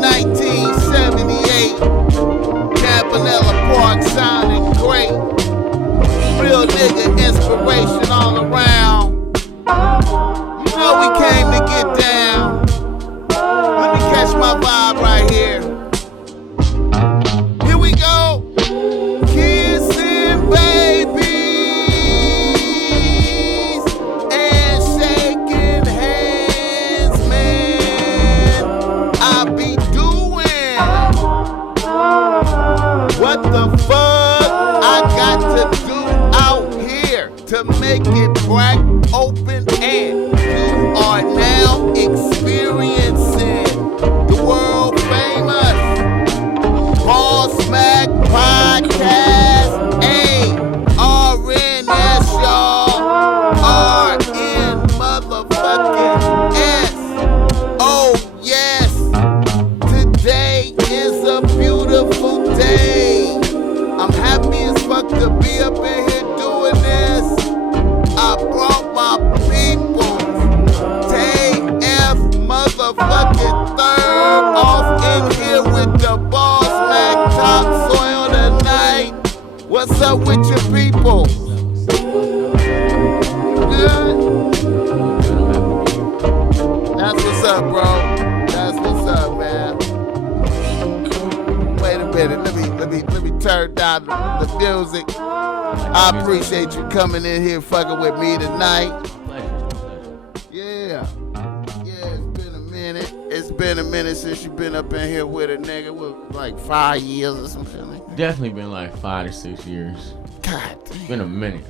1978, Campanella Park sounding great. Real nigga inspiration all around. You know we came to get down. Let me catch my vibe right here. Here we go. Kissing babies and shaking hands, man. I be doing what the fuck I got to do out here to make it crack open, and you are now experiencing the world famous BOSSMACK podcast. A-R-N-S, y'all. R-N motherfucking S. Oh, yes. Today is a beautiful day. I'm happy as fuck to be up in here doing this. I brought my people. TAY F motherfucking third off in here with the BOSSMACK topsoil tonight. What's up with your people? Good? That's what's up, bro. That's what's up, man. Wait a minute. Let me turn down the music. I appreciate you coming in here fucking with me tonight. Yeah. It's been a minute since you've been up in here with a nigga. What, like 5 years or something like that? Definitely been like 5 to 6 years. God damn. It's been a minute.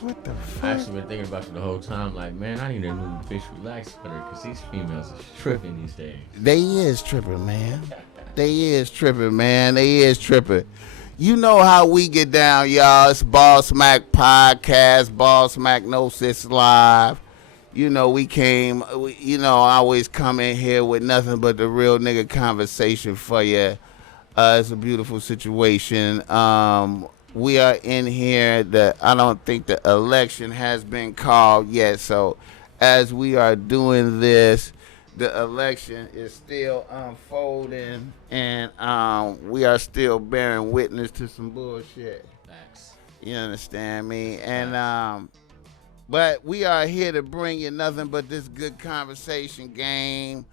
What the fuck? I actually been thinking about you the whole time. Like, man, I need a new bitch relax with her because these females are tripping these days. They is tripping, man. They is tripping. You know how we get down, y'all. It's BOSSMACK Podcast, BOSSMACK No Sis Live. You know, I always come in here with nothing but the real nigga conversation for you. It's a beautiful situation. We are in here. I don't think the election has been called yet. So as we are doing this, the election is still unfolding, and we are still bearing witness to some bullshit. Facts. You understand me? And but we are here to bring you nothing but this good conversation game.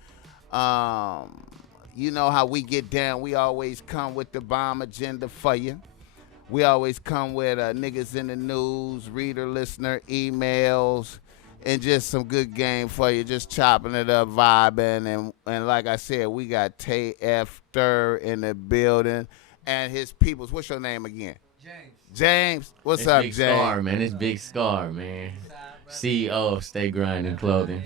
You know how we get down. We always come with the bomb agenda for you. We always come with niggas in the news, reader, listener, emails, and just some good game for you. Just chopping it up, vibing. And like I said, we got TAY F third in the building. And his peoples. What's your name again? James. What's it's up, Big James? Scar, man. It's Big Scar, man. CEO of Stay Grinding Clothing.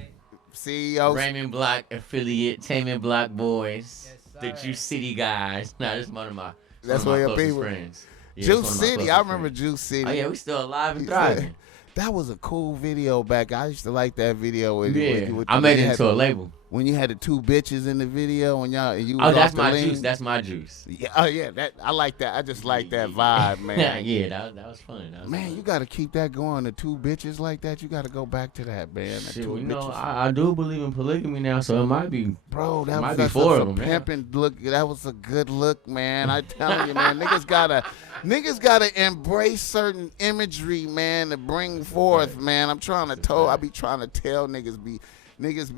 CEO. Raymond Block affiliate, Taman Block Boys. The Juice City guys. Nah, this is one of my closest friends. Yeah, Juice City. I remember Juice City. Oh, yeah, we still alive and thriving. That was a cool video back. I used to like that video. I made it into a label. When you had the two bitches in the video, when you that's my juice. That's my juice. Yeah, I like that. I just like that vibe, man. Yeah, that was fun. Man, you got to keep that going. The two bitches like that, you got to go back to that, man. Shit, I do believe in polygamy now, so it might be. Bro, that might was be four of them, pimping look. That was a good look, man. I telling you, man, niggas gotta embrace certain imagery, man, to bring forth, man. I be trying to tell niggas be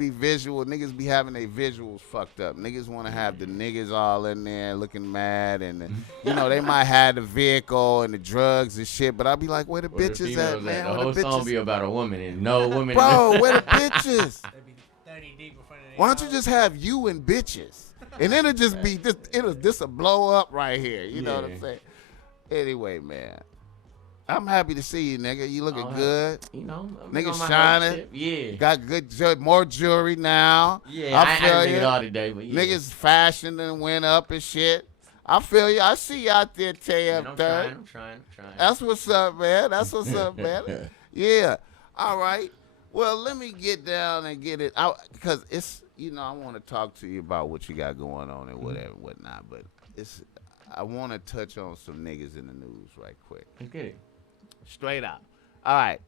visual. Niggas be having their visuals fucked up. Niggas want to have the niggas all in there looking mad, and they might have the vehicle and the drugs and shit. But I be like, where the bitches at, man? The whole song be about a woman and no woman. Bro, where the bitches? Why don't you just have you and bitches, and then it'll just be this a blow up right here. You know what I'm saying? Anyway, man. I'm happy to see you, nigga. You looking good. Nigga shining. Yeah. Got good, more jewelry now. Yeah, I feel you. All today, but yeah. Niggas fashion and went up and shit. I feel you. I see you out there, TAY F third. I'm trying. That's what's up, man. Yeah. All right. Well, let me get down and get it out, because it's, I want to talk to you about what you got going on and whatnot, but I want to touch on some niggas in the news right quick. Let's get it. Straight up. All right.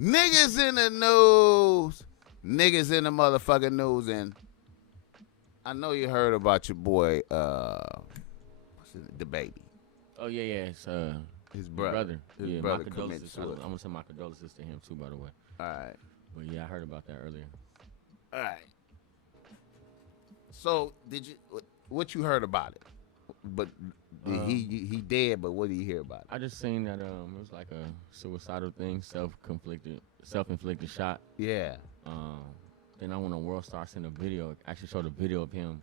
Niggas in the news. Niggas in the motherfucking news. And I know you heard about your boy, the baby. Oh yeah. It's his brother. His brother committed suicide. I'm gonna send my condolences to him too, by the way. All right. But yeah, I heard about that earlier. All right. So what you heard about it? But he dead. But what did you hear about it? I just seen that it was like a suicidal thing, self-inflicted shot. Yeah. Then I went on World Star, sent a video. Actually showed a video of him,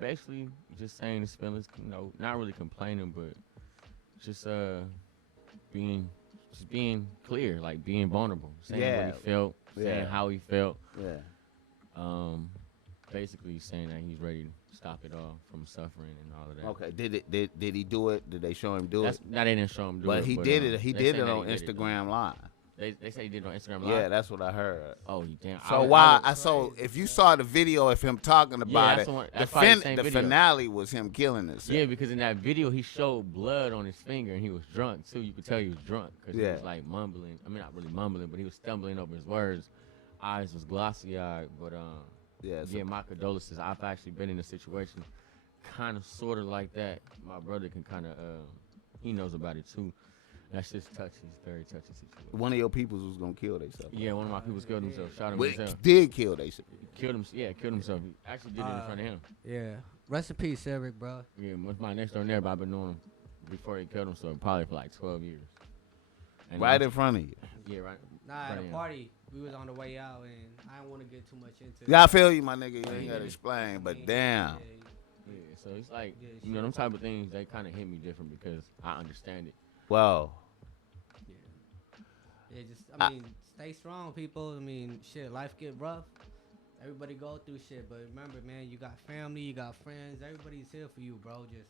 basically just saying his feelings. Not really complaining, but just being clear, like being vulnerable, saying what he felt, saying how he felt. Yeah. Basically saying that he's ready to stop it all from suffering and all of that. Okay. Did he do it? Did they show him do it? No, they didn't show him do it. But he did it. He did it on Instagram Live. They say he did it on Instagram Live. Yeah, that's what I heard. Oh, damn. So if you saw the video of him talking about it, the finale was him killing himself. Yeah, because in that video he showed blood on his finger and he was drunk too. You could tell he was drunk because he was like mumbling. I mean, not really mumbling, but he was stumbling over his words. Eyes was glossy-eyed, but my condolences. I've actually been in a situation kind of sort of like that. My brother can kind of he knows about it too. That's just touchy. It's a very touchy situation. One of your peoples was gonna kill themselves. Yeah, one of my peoples killed himself. Shot himself. Did kill themselves. Killed himself. He actually did it in front of him. Yeah. Rest in peace, Eric, bro. Yeah, was my next door neighbor. I've been knowing him before he killed himself, probably for like 12 years. And right in front of you. Yeah, right. Nah, at a party, we was on the way out, and I don't want to get too much into. Yeah, I feel you, my nigga. You ain't gotta explain, but damn. Yeah, so it's like them type of things. They kind of hit me different because I understand it. Wow. Yeah, I mean, stay strong, people. I mean, shit, life get rough. Everybody go through shit, but remember, man, you got family, you got friends. Everybody's here for you, bro. You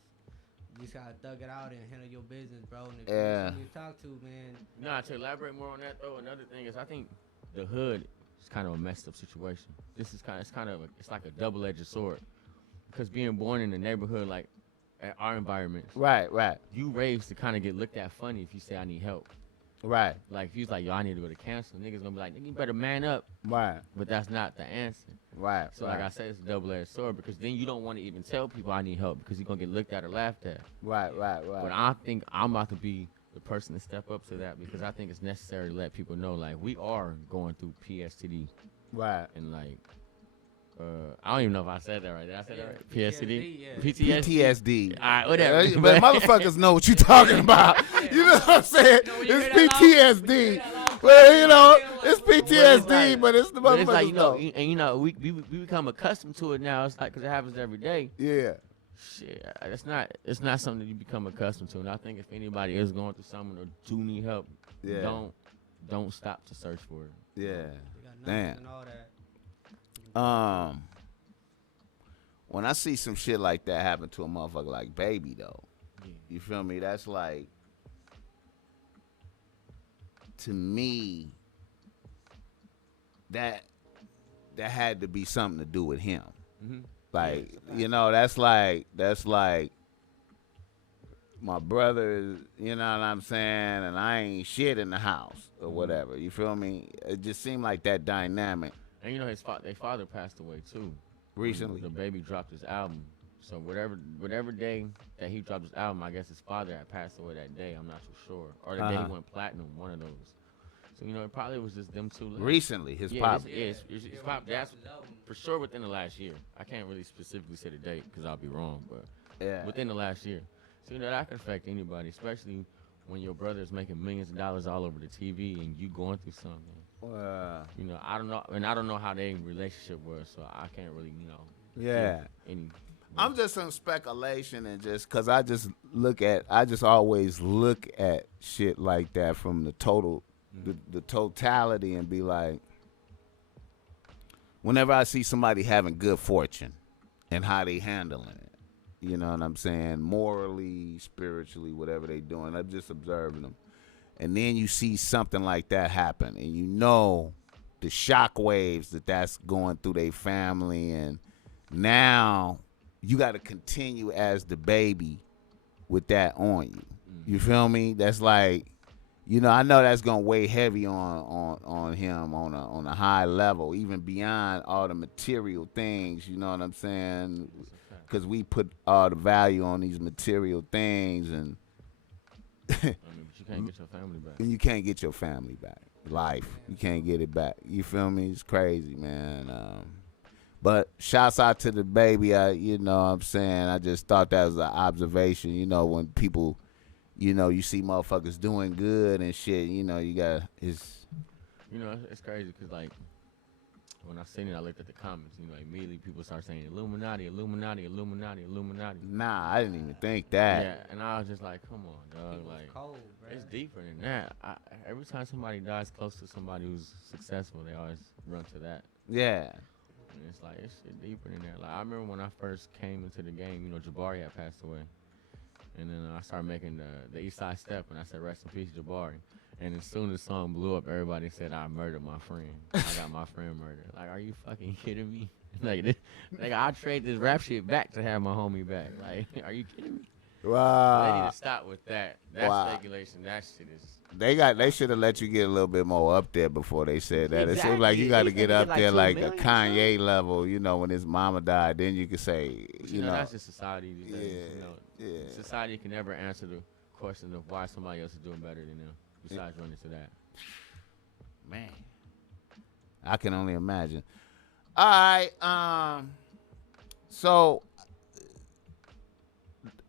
just gotta thug it out and handle your business, bro. And if you talk to, man. Nah, to elaborate more on that though, another thing is I think the hood is kind of a messed up situation. This is it's like a double-edged sword, because being born in the neighborhood, like at our environment, right, you raised to kind of get looked at funny if you say I need help. Right. Like, if he's like, yo, I need to go to counsel, niggas gonna be like, nigga, you better man up. Right. But that's not the answer. Right. So, like I said, it's a double-edged sword, because then you don't want to even tell people I need help because you're gonna get looked at or laughed at. Right. But I think I'm about to be the person to step up to that, because I think it's necessary to let people know, like, we are going through PSTD. Right. And, like, I don't even know if I said that right. Did I say that right? PTSD? Yeah. PTSD. All right, whatever. But motherfuckers know what you're talking about. You know what I'm saying? It's PTSD. Well, it's PTSD, but it's the motherfuckers. It's like, we become accustomed to it now. It's like, because it happens every day. Yeah. Shit, it's not something that you become accustomed to. And I think if anybody is going through something or do need help, don't stop to search for it. Yeah. Damn. When I see some shit like that happen to a motherfucker like Baby, though, you feel me? That's like, to me, that had to be something to do with him. Mm-hmm. Like, that's like my brother, you know what I'm saying, and I ain't shit in the house or whatever. You feel me? It just seemed like that dynamic. And their father passed away too. Recently. The Baby dropped his album. So whatever day that he dropped his album, I guess his father had passed away that day. I'm not too sure. Or the day he went platinum, one of those. So, it probably was just them two. Recently, his pop. His pop. That's for sure within the last year. I can't really specifically say the date because I'll be wrong, but within the last year. So, that can affect anybody, especially when your brother's making millions of dollars all over the TV and you going through something. I don't know, and I don't know how their relationship was, so I can't really, I'm just some speculation, and just because I just always look at shit like that from the total, the totality, and be like, whenever I see somebody having good fortune and how they handling it, you know what I'm saying, morally, spiritually, whatever they doing, I'm just observing them. And then you see something like that happen, and the shock waves that's going through their family, and now you got to continue as the Baby with that on you. You feel me? That's like, You know, I know that's gonna weigh heavy on him on a high level, even beyond all the material things. You know what I'm saying? Because we put all the value on these material things, and I mean, but you can't get your family back. And you can't get your family back. Life, you can't get it back. You feel me? It's crazy, man. But shouts out to the baby. You know what I'm saying? I just thought that was an observation. You know, when people, you know, you see motherfuckers doing good and shit, you know, you got it's. You know, it's crazy because, like, when I seen it, I looked at the comments. You know, immediately people start saying Illuminati, Illuminati, Illuminati, Illuminati. Nah, I didn't even think that. Yeah, and I was just like, come on, dog. Like, cold, it's deeper than that. Every time somebody dies close to somebody who's successful, they always run to that. Yeah. And it's like, it's shit deeper than that. Like, I remember when I first came into the game, you know, Jabari had passed away. And then I started making the East Side Step, and I said, rest in peace, Jabari. And as soon as the song blew up, everybody said I murdered my friend. I got my friend murdered. Like, are you fucking kidding me? Like I trade this rap shit back to have my homie back. Like, are you kidding me? Wow. They need to stop with that. That speculation. That shit is. They should have let you get a little bit more up there before they said that. Exactly. It seems like you got to get up there like a Kanye level. You know, when his mama died, then you could say, you know. That's just society these days. You know, society can never answer the question of why somebody else is doing better than them. Besides running to that. Man. I can only imagine. All right. So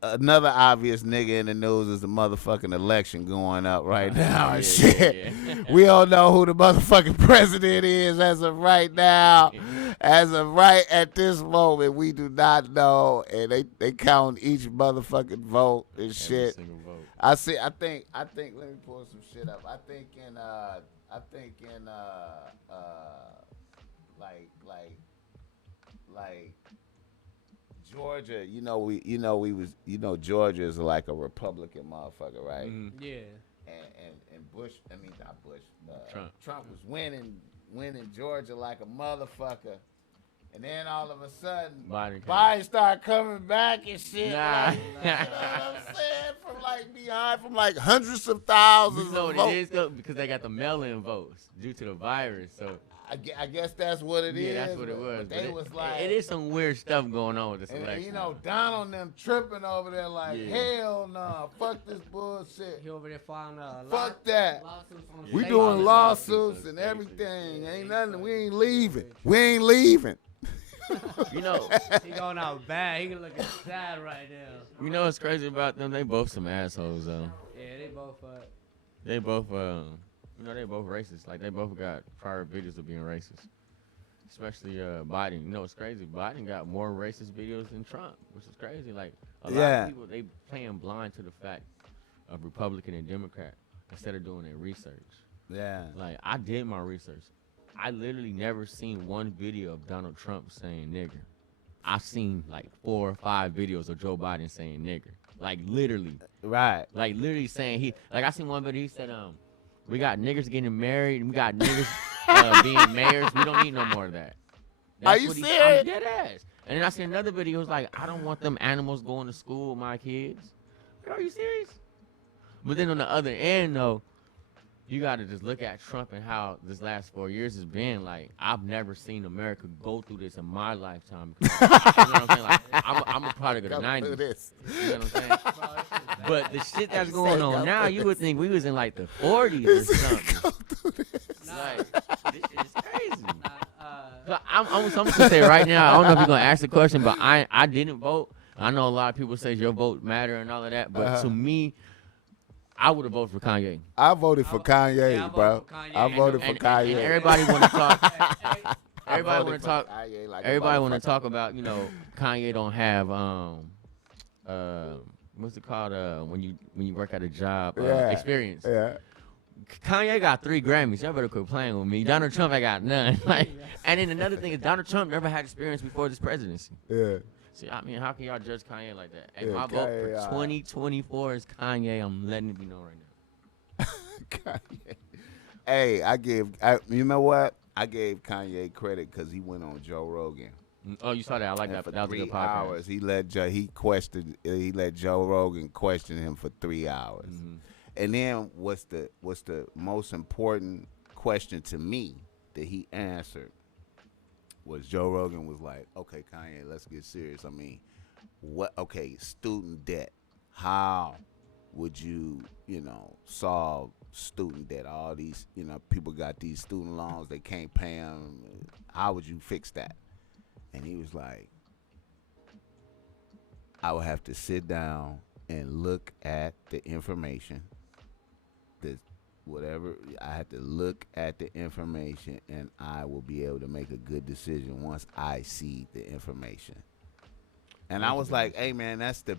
another obvious nigga in the news is the motherfucking election going up right now and shit. Yeah. We don't know who the motherfucking president is as of right now. As of right at this moment, we do not know. And they count each motherfucking vote and shit. Every single vote. I think let me pull some shit up. I think in like Georgia, Georgia is like a Republican motherfucker, right? Mm-hmm. Yeah. And Trump was winning Georgia like a motherfucker. And then all of a sudden, Biden started coming back and shit. Nah. Like, you know what I'm saying? From like hundreds of thousands. You know of what it is, though? Because they got the mail-in votes due to the virus. So I guess that's what it is. Yeah, that's what it was. But they was like, it is some weird stuff going on with this election. And you know, Donald and them tripping over there like, hell no, fuck this bullshit. He over there filing fuck that. Lawsuits on we doing lawsuits and everything. Ain't nothing. We ain't leaving. You know, he going out bad. He looking sad right now. You know what's crazy about them? They both some assholes, though. Yeah, they both. You know, they both racist. Like, they both got prior videos of being racist. Especially Biden. You know, it's crazy. Biden got more racist videos than Trump, which is crazy. Like, a lot of people, they playing blind to the fact of Republican and Democrat instead of doing their research. Yeah. Like, I did my research. I literally never seen one video of Donald Trump saying nigger. I've seen, like, 4 or 5 videos of Joe Biden saying nigger. Like, literally. Right. Like, literally saying I seen one video, he said, we got niggers getting married, and we got niggers being mayors. We don't need no more of that. Are you serious? I'm dead ass. And then I seen another video. It was like, I don't want them animals going to school with my kids. Like, are you serious? But then on the other end, though, you got to just look at Trump and how this last 4 years has been. Like, I've never seen America go through this in my lifetime. You know what I'm saying? Like, I'm a product of the 90s. You know what I'm saying? But the shit that's going on now, you would think we was in, like, the 40s or something. Like, this shit is crazy. So I'm going to say right now, I don't know if you're going to ask the question, but I didn't vote. I know a lot of people say your vote matter and all of that, but to me, I would have voted for Kanye. I voted for Kanye, bro. I voted for Kanye. And everybody want to talk. Everybody want to talk. Everybody want to talk about, you know, Kanye don't have what's it called when you work at a job experience. Yeah. Kanye got 3 Grammys. Y'all better quit playing with me. Donald Trump ain't got none. Like, and then another thing is Donald Trump never had experience before this presidency. Yeah. See, I mean, how can y'all judge Kanye like that? Hey, my vote for 2024 is Kanye. I'm letting it be known right now. Kanye. Hey, you know what? I gave Kanye credit because he went on Joe Rogan. Oh, you saw that? I like that. For that was a good 3 podcast. hours, he let Joe Rogan question him for 3 hours. Mm-hmm. And then what's the most important question to me that he answered was Joe Rogan was like, okay, Kanye, let's get serious. I mean, student debt. How would you, solve student debt? All these, people got these student loans, they can't pay them. How would you fix that? And he was like, I would have to sit down and look at the information. Whatever, I have to look at the information, and I will be able to make a good decision once I see the information. And I was like, hey man, that's the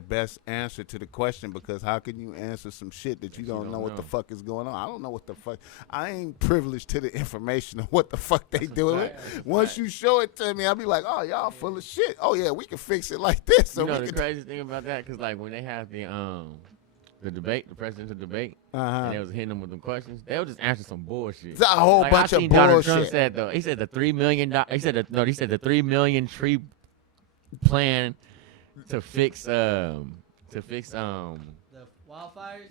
best answer to the question, because how can you answer some shit that you don't know what the fuck is going on? I don't know what the fuck. I ain't privileged to the information of what the fuck they doing. Once you show it to me, I'll be like, oh, y'all full of shit. Oh yeah, we can fix it like this. So the crazy thing about that, because like when they have the debate, the presidential debate, and they was hitting them with them questions, they would just answer some bullshit. It's a whole bunch of bullshit. Donald Trump said though, he said the $3 million. He said the 3 million tree plan to fix the wildfires.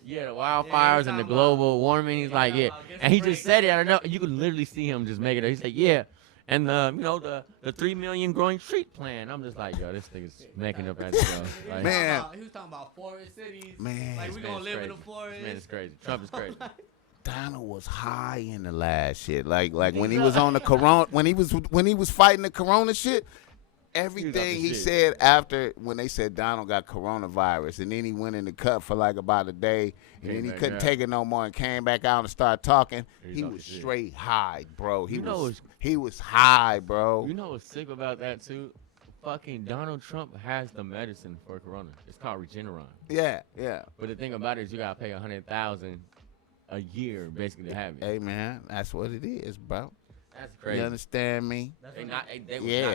Yeah, the wildfires and the global warming. He's like, yeah, and he just said it. I don't know. You could literally see him just make it. He said, yeah. And the 3 million growing tree plan. I'm just like, yo, this nigga's making up as he goes. Like, man, he was talking about forest cities. Man, like we gonna live in the forest. Man, it's crazy. Trump is crazy. Donald was high in the last shit. Like when he was on the corona, when he was fighting the corona shit. Everything he said after when they said Donald got coronavirus, and then he went in the cut for like about a day, and then he couldn't take it no more and came back out and started talking. He was straight high, bro. He was high, bro. You know what's sick about that too? Fucking Donald Trump has the medicine for corona. It's called Regeneron. Yeah, yeah. But the thing about it is you gotta pay $100,000 a year basically to have it. Hey man, that's what it is, bro. That's crazy. You understand me? They was not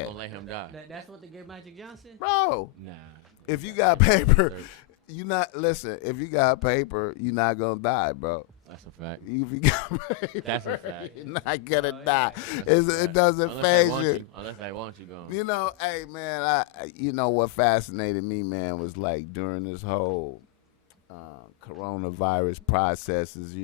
gonna let him die. That's what they gave Magic Johnson? Bro. Nah. If you got paper, if you got paper, you're not gonna die, bro. That's a fact. If you got paper, that's a fact. You're not gonna die. It doesn't phase you. Unless they want you gone. You know, hey man, what fascinated me, man, was like during this whole coronavirus processes,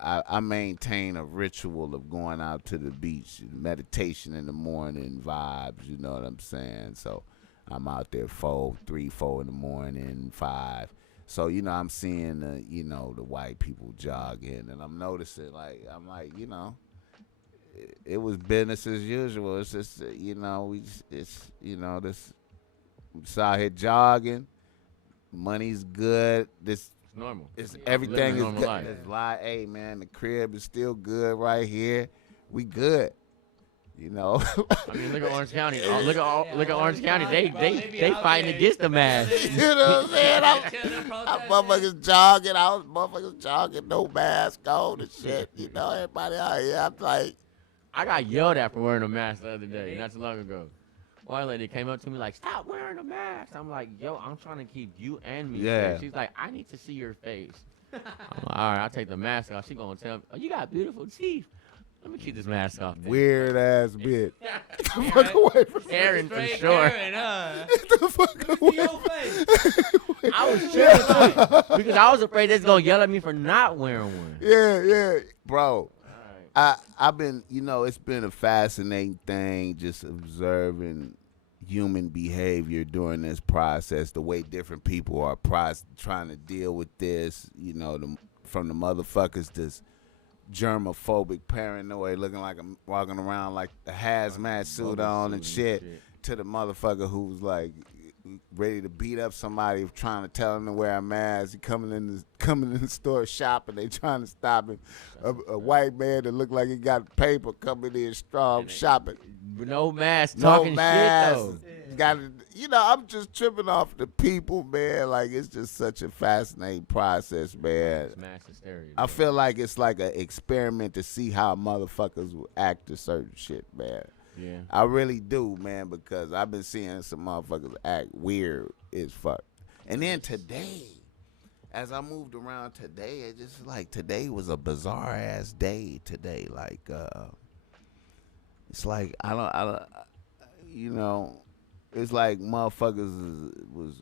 I maintain a ritual of going out to the beach, meditation in the morning, vibes, you know what I'm saying? So I'm out there 4 in the morning, 5. So, I'm seeing the white people jogging, and I'm noticing, it was business as usual. It's just, it's out here jogging. Money's good. It's normal. Everything is good. It's like, hey man, the crib is still good right here. We good. I mean, look at Orange County. Look at Orange County. They fighting against the mask. You know what I'm saying? I motherfuckers jogging. I was motherfuckers jogging, no mask on and shit. Everybody out here. I'm like, I got yelled at for wearing a mask the other day, not too long ago. One lady came up to me like, stop wearing a mask. I'm like, yo, I'm trying to keep you and me safe. She's like, I need to see your face. I'm like, all right, I'll take the mask off. She's going to tell me, oh, you got beautiful teeth. Let me keep this mask off. Weird ass bitch. Get the fuck away from me. Karen, for sure. Get the fuck away from me. I was chilling because I was afraid they're going to yell at me for not wearing one. Yeah. Bro. I've been, it's been a fascinating thing just observing human behavior during this process, the way different people are trying to deal with this, from the motherfuckers that's germophobic, paranoid, looking like walking around like a hazmat suit on and shit, to the motherfucker who's like ready to beat up somebody trying to tell him to wear a mask. He coming in the store shopping. They trying to stop him. A white man that looked like he got paper coming in strong shopping. No mask, talking shit though. I'm just tripping off the people, man. Like, it's just such a fascinating process, man. It's mass hysteria. I feel like it's like an experiment to see how motherfuckers will act to certain shit, man. Yeah. I really do, man, because I've been seeing some motherfuckers act weird as fuck. And then today, as I moved around today, it just like today was a bizarre ass day today. Like, it's like I don't, it's like motherfuckers was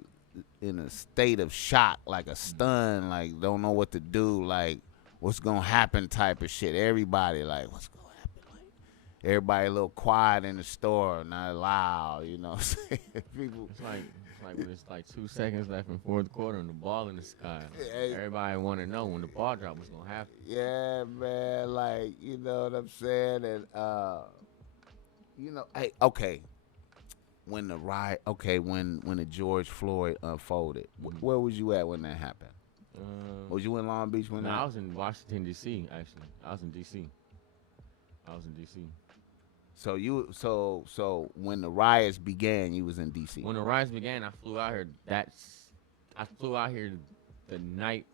in a state of shock, like a stun, like don't know what to do, like what's gonna happen type of shit. Everybody like, what's gonna happen? Like everybody a little quiet in the store, not loud, you know what I'm saying? People. It's like when it's like 2 seconds left in fourth quarter and the ball in the sky. Like, everybody want to know when the ball drop what's gonna happen. Yeah, man. Like, you know what I'm saying? And you know, hey, okay. When the riot, when the George Floyd unfolded, where was you at when that happened? Was you in Long Beach when that? I was in Washington D.C. actually. I was in D.C. So when the riots began, you was in D.C. When the riots began, I flew out here. I flew out here the night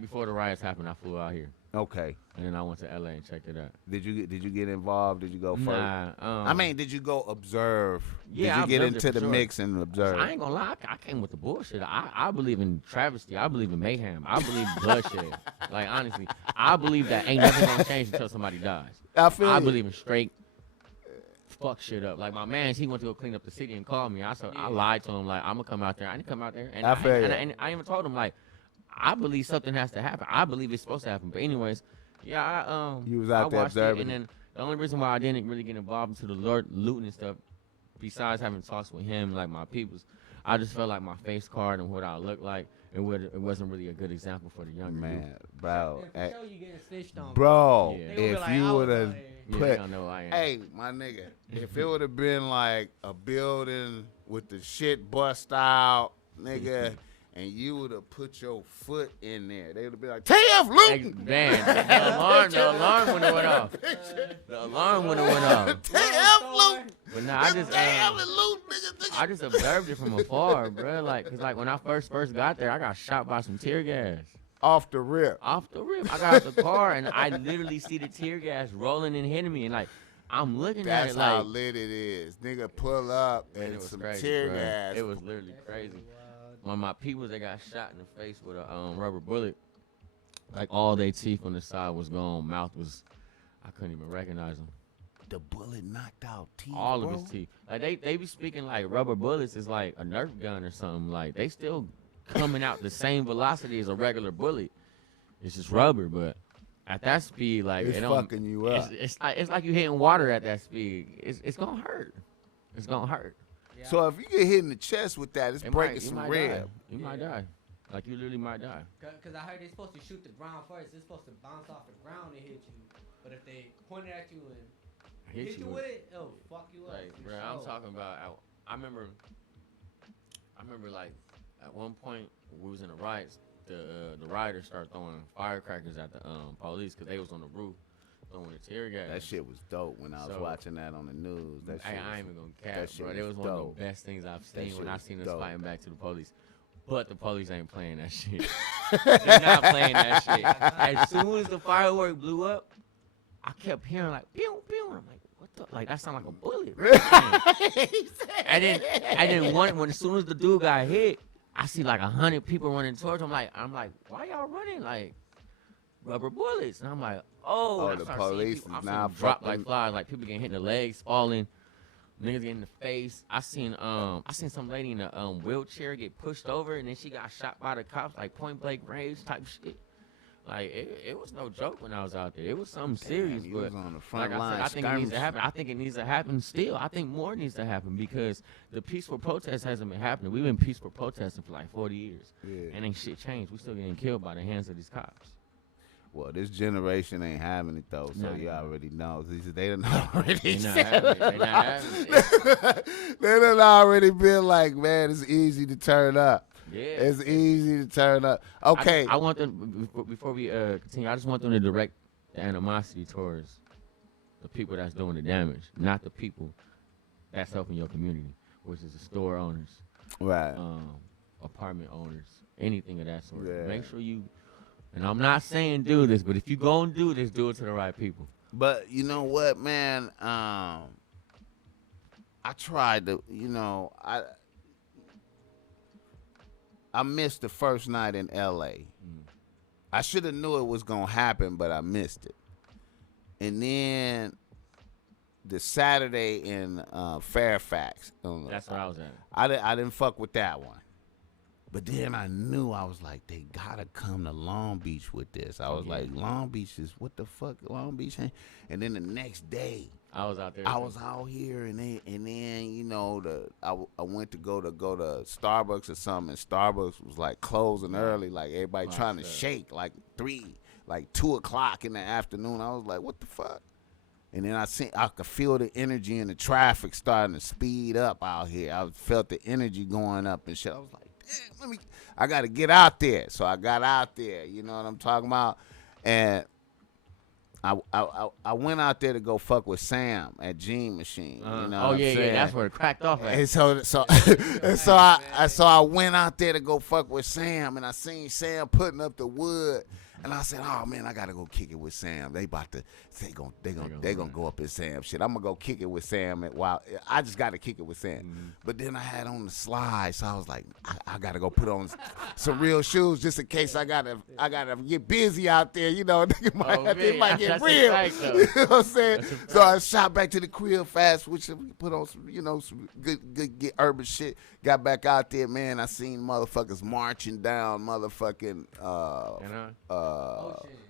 before the riots happened. I flew out here. Okay. And then I went to L.A. and checked it out. Did you get involved? Did you go first? Nah. I mean, did you go observe? Yeah, did you get into the mix and observe? I ain't gonna lie. I came with the bullshit. I believe in travesty. I believe in mayhem. I believe bloodshed. Like, honestly, I believe that ain't nothing gonna change until somebody dies. I believe in straight fuck shit up. Like, my man, he went to go clean up the city and called me. I lied to him, like, I'm gonna come out there. I didn't come out there. And I even told him, like, I believe something has to happen. I believe it's supposed to happen. But anyways, yeah, you was out there observing. And then the only reason why I didn't really get involved into the looting and stuff, besides having talks with him, like my peoples, I just felt like my face card and what I looked like, it wasn't really a good example for the younger man, youth. Bro. Yeah, for sure you getting snitched on, bro. Yeah. If you would have put, know I am. Hey, my nigga, if it would have been like a building with the shit bust out, nigga. And you would have put your foot in there. They would have been like, TF, loot! Man, the alarm wouldn't have went off. The alarm wouldn't have went off. TF, loot! But nah, I just observed it from afar, bro. Like, cause like when I first got there, I got shot by some tear gas. Off the rip. I got out the car and I literally see the tear gas rolling and hitting me, and like I'm looking at it like. That's how lit it is. Nigga pull up and it was some crazy, tear bro. gas. It was literally crazy. One of my people, they got shot in the face with a rubber bullet. Like, all their teeth on the side was gone. Mouth was, I couldn't even recognize them. The bullet knocked out teeth, all bro? of his teeth. Like, they be speaking like rubber bullets is like a Nerf gun or something. Like, they still coming out the same velocity as a regular bullet. It's just rubber, but at that speed, like, it's fucking you up. It's like you hitting water at that speed. It's gonna hurt. It's gonna hurt. Yeah. So if you get hit in the chest with that, it's breaking some rib. You might die. Like, you literally might die. Because I heard they're supposed to shoot the ground first. They're supposed to bounce off the ground and hit you. But if they point it at you and hit you with it, it'll fuck you up. Like, bro, I'm talking about, I remember, like, at one point, we was in the riots, the rioters started throwing firecrackers at the police because they was on the roof. Throwing the tear gas. That shit was dope when I was watching that on the news. That shit I ain't even gonna cap, bro. It was one of the best things I've seen when I seen us fighting back to the police. But the police ain't playing that shit. They're not playing that shit. As soon as the firework blew up, I kept hearing like pew pew. I'm like, what the? Like, that sound like a bullet. Right? and then when as soon as the dude got hit, I see like 100 people running towards him. I'm like, why y'all running? Like, rubber bullets. And I'm like, oh, the police is now drop like flies, like people getting hit in the legs, falling, niggas getting in the face. I seen some lady in a wheelchair get pushed over, and then she got shot by the cops, like point blank range type shit. Like, it was no joke when I was out there. It was something serious, but was on the front like line, I think it needs to happen. I think it needs to happen still. I think more needs to happen because the peaceful protest hasn't been happening. We've been peaceful protesting for like 40 years, and ain't shit changed. We still getting killed by the hands of these cops. Well, this generation ain't having it though, so you already know. They done already. They done already been like, man, it's easy to turn up. Yeah, it's easy to turn up. Okay, I want them before we continue. I just want them to direct the animosity towards the people that's doing the damage, not the people that's helping your community, which is the store owners, right? Apartment owners, anything of that sort. Yeah. Make sure you. And I'm not saying do this, but if you gonna do this, do it to the right people. But you know what, man? I tried to, I missed the first night in L.A. I should have knew it was gonna happen, but I missed it. And then the Saturday in Fairfax. That's where I was at. I didn't fuck with that one. But then I knew, I was like, they gotta come to Long Beach with this. I was like, Long Beach is what the fuck, Long Beach ain't. And then the next day, I was out there. I was out here, and then you know I went to go to Starbucks or something, and Starbucks was like closing early, like everybody trying to shake, like 2 o'clock in the afternoon. I was like, what the fuck? And then I could feel the energy and the traffic starting to speed up out here. I felt the energy going up and shit. I was like, damn, I got to get out there. So I got out there. You know what I'm talking about? And I went out there to go fuck with Sam at Gene Machine. You know yeah, that's where it cracked off at. And so I went out there to go fuck with Sam, and I seen Sam putting up the wood. And I said, oh man, I gotta go kick it with Sam. They gonna go up in Sam shit. I'm gonna go kick it with Sam. While I just gotta kick it with Sam. Mm-hmm. But then I had on the slide, so I was like, I gotta go put on some real shoes just in case I gotta get busy out there. You know, it might get real. You know what I'm saying? So I shot back to the crib fast, which put on some good get urban shit. Got back out there, man. I seen motherfuckers marching down motherfucking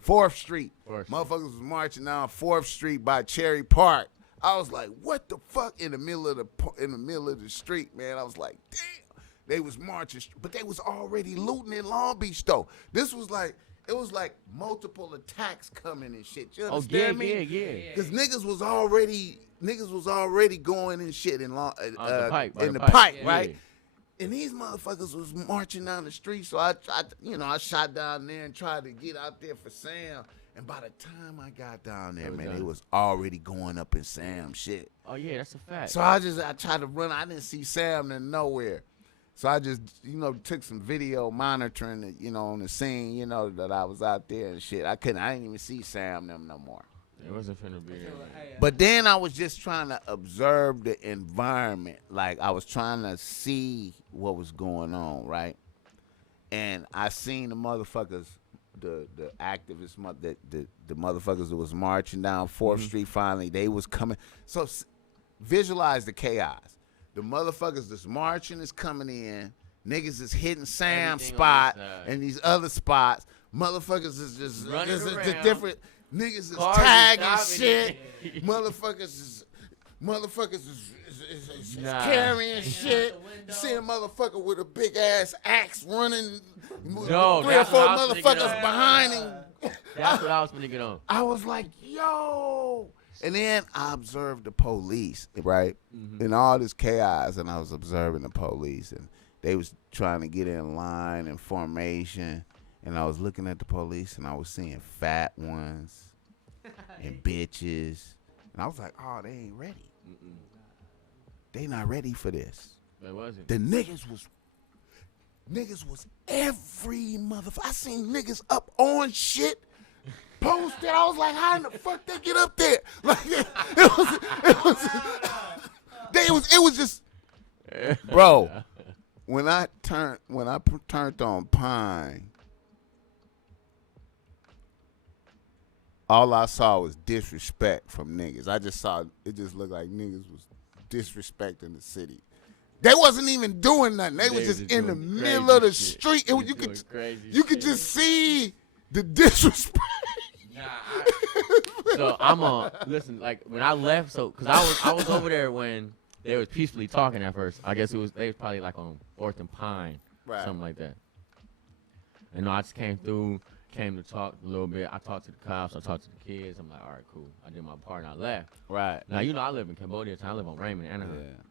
4th Street. Motherfuckers was marching down 4th Street by Cherry Park. I was like, what the fuck, in the middle of the street, man. I was like, damn. They was marching, but they was already looting in Long Beach though. This was like, it was like multiple attacks coming and shit. You understand me? Yeah. Because niggas was already going and shit in the pipe, right? And these motherfuckers was marching down the street, so I shot down there and tried to get out there for Sam. And by the time I got down there, man, it was already going up in Sam shit. Oh yeah, that's a fact. So I tried to run. I didn't see Sam in nowhere. So I just, took some video monitoring it, on the scene, that I was out there and shit. I didn't even see Sam them no more. It wasn't finna be there. But then I was just trying to observe the environment. Like, I was trying to see what was going on, right? And I seen the motherfuckers, the activists, the motherfuckers that was marching down 4th Street finally. They was coming. So visualize the chaos. The motherfuckers that's marching is coming in. Niggas is hitting Sam's spot and these other spots. Motherfuckers is just different. Niggas is tagging shit. Motherfuckers is carrying shit. You see a motherfucker with a big ass axe running. 3 or 4 motherfuckers behind him. That's what I was finna get on. I was like, yo. And then I observed the police, right? Mm-hmm. In all this chaos, and I was observing the police, and they was trying to get in line and formation. And I was looking at the police, and I was seeing fat ones and bitches. And I was like, oh, they ain't ready. Mm-mm. They not ready for this. They wasn't. The niggas was every motherfucker. I seen niggas up on shit, posted. I was like, how in the fuck they get up there? Like, it was just, bro. When I turned on Pine, all I saw was disrespect from niggas. I just saw, it just looked like niggas was disrespecting the city. They wasn't even doing nothing. They was just in the middle of the street. You could just see the disrespect. So I'm on. Listen, like when I left, because I was over there when they was peacefully talking at first. I guess they was probably like on 4th and Pine, right, something like that. And I just came to talk a little bit. I talked to the cops. I talked to the kids. I'm like, all right, cool. I did my part and I left. Right. Now I live in Cambodia. I live on Raymond, Anaheim. Yeah.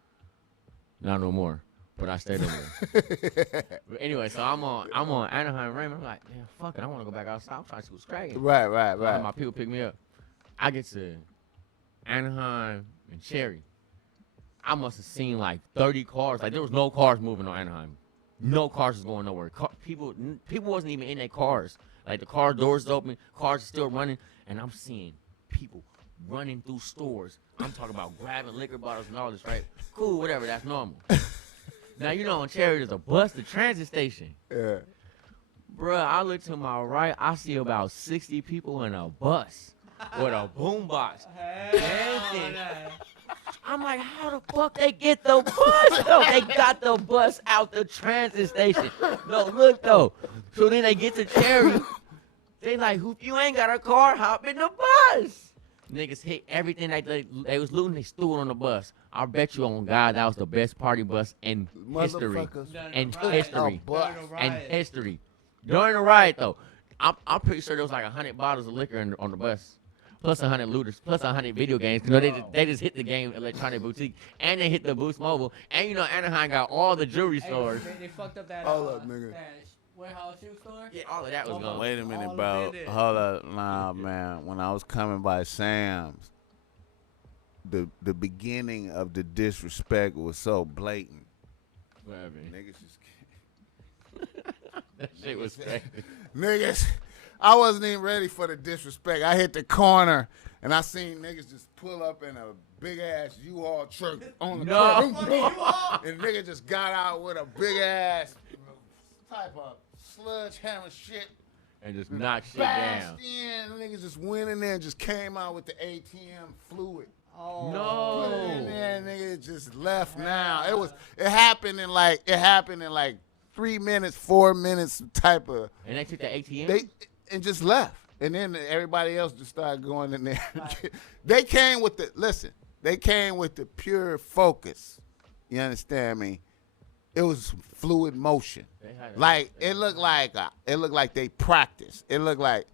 Not no more, but I stayed over there. But anyway, so I'm on Anaheim, Raymond. I'm like, man, fuck it. I want to go back outside. I'm trying to see what's cracking. Right. So my people pick me up. I get to Anaheim and Cherry. I must have seen like 30 cars. Like there was no cars moving on Anaheim. No cars was going nowhere. People wasn't even in their cars. Like the car doors open, cars are still running, and I'm seeing people running through stores. I'm talking about grabbing liquor bottles and all this, right? Cool, whatever, that's normal. Now, in Cherry, there's a bus, the transit station. Yeah. Bruh, I look to my right, I see about 60 people in a bus with a boombox. I'm like, how the fuck they get the bus? No, they got the bus out the transit station. No, look though. So then they get to Cherry. They like, if you ain't got a car, hop in the bus. Niggas hit everything that they was looting. They threw it on the bus. I bet you on God that was the best party bus in history. In history. And history. During the riot though, I'm pretty sure there was like 100 bottles of liquor on the bus. Plus 100 looters, plus 100 video games. You know, they just hit the game Electronic Boutique, and they hit the Boost Mobile, and you know Anaheim got all the jewelry stores. They fucked up that. Hold up, nigga. That warehouse shoe store. Yeah, all of that was gone. Wait a minute, bro. Hold up, nah, man. When I was coming by Sam's, the beginning of the disrespect was so blatant. Whatever. Niggas just that shit was crazy. Niggas. I wasn't even ready for the disrespect. I hit the corner, and I seen niggas just pull up in a big-ass U-Haul truck on the curb. And nigga just got out with a big-ass type of sledgehammer shit. And just knocked shit down. Niggas just went in there and just came out with the ATM fluid. Oh. No. Put it in there, and nigga just left now. It happened in like 3 minutes, 4 minutes type of. And they took the ATM? And just left. And then everybody else just started going in there. They came with the pure focus. You understand me? It was fluid motion. Like it looked like they practiced. It looked like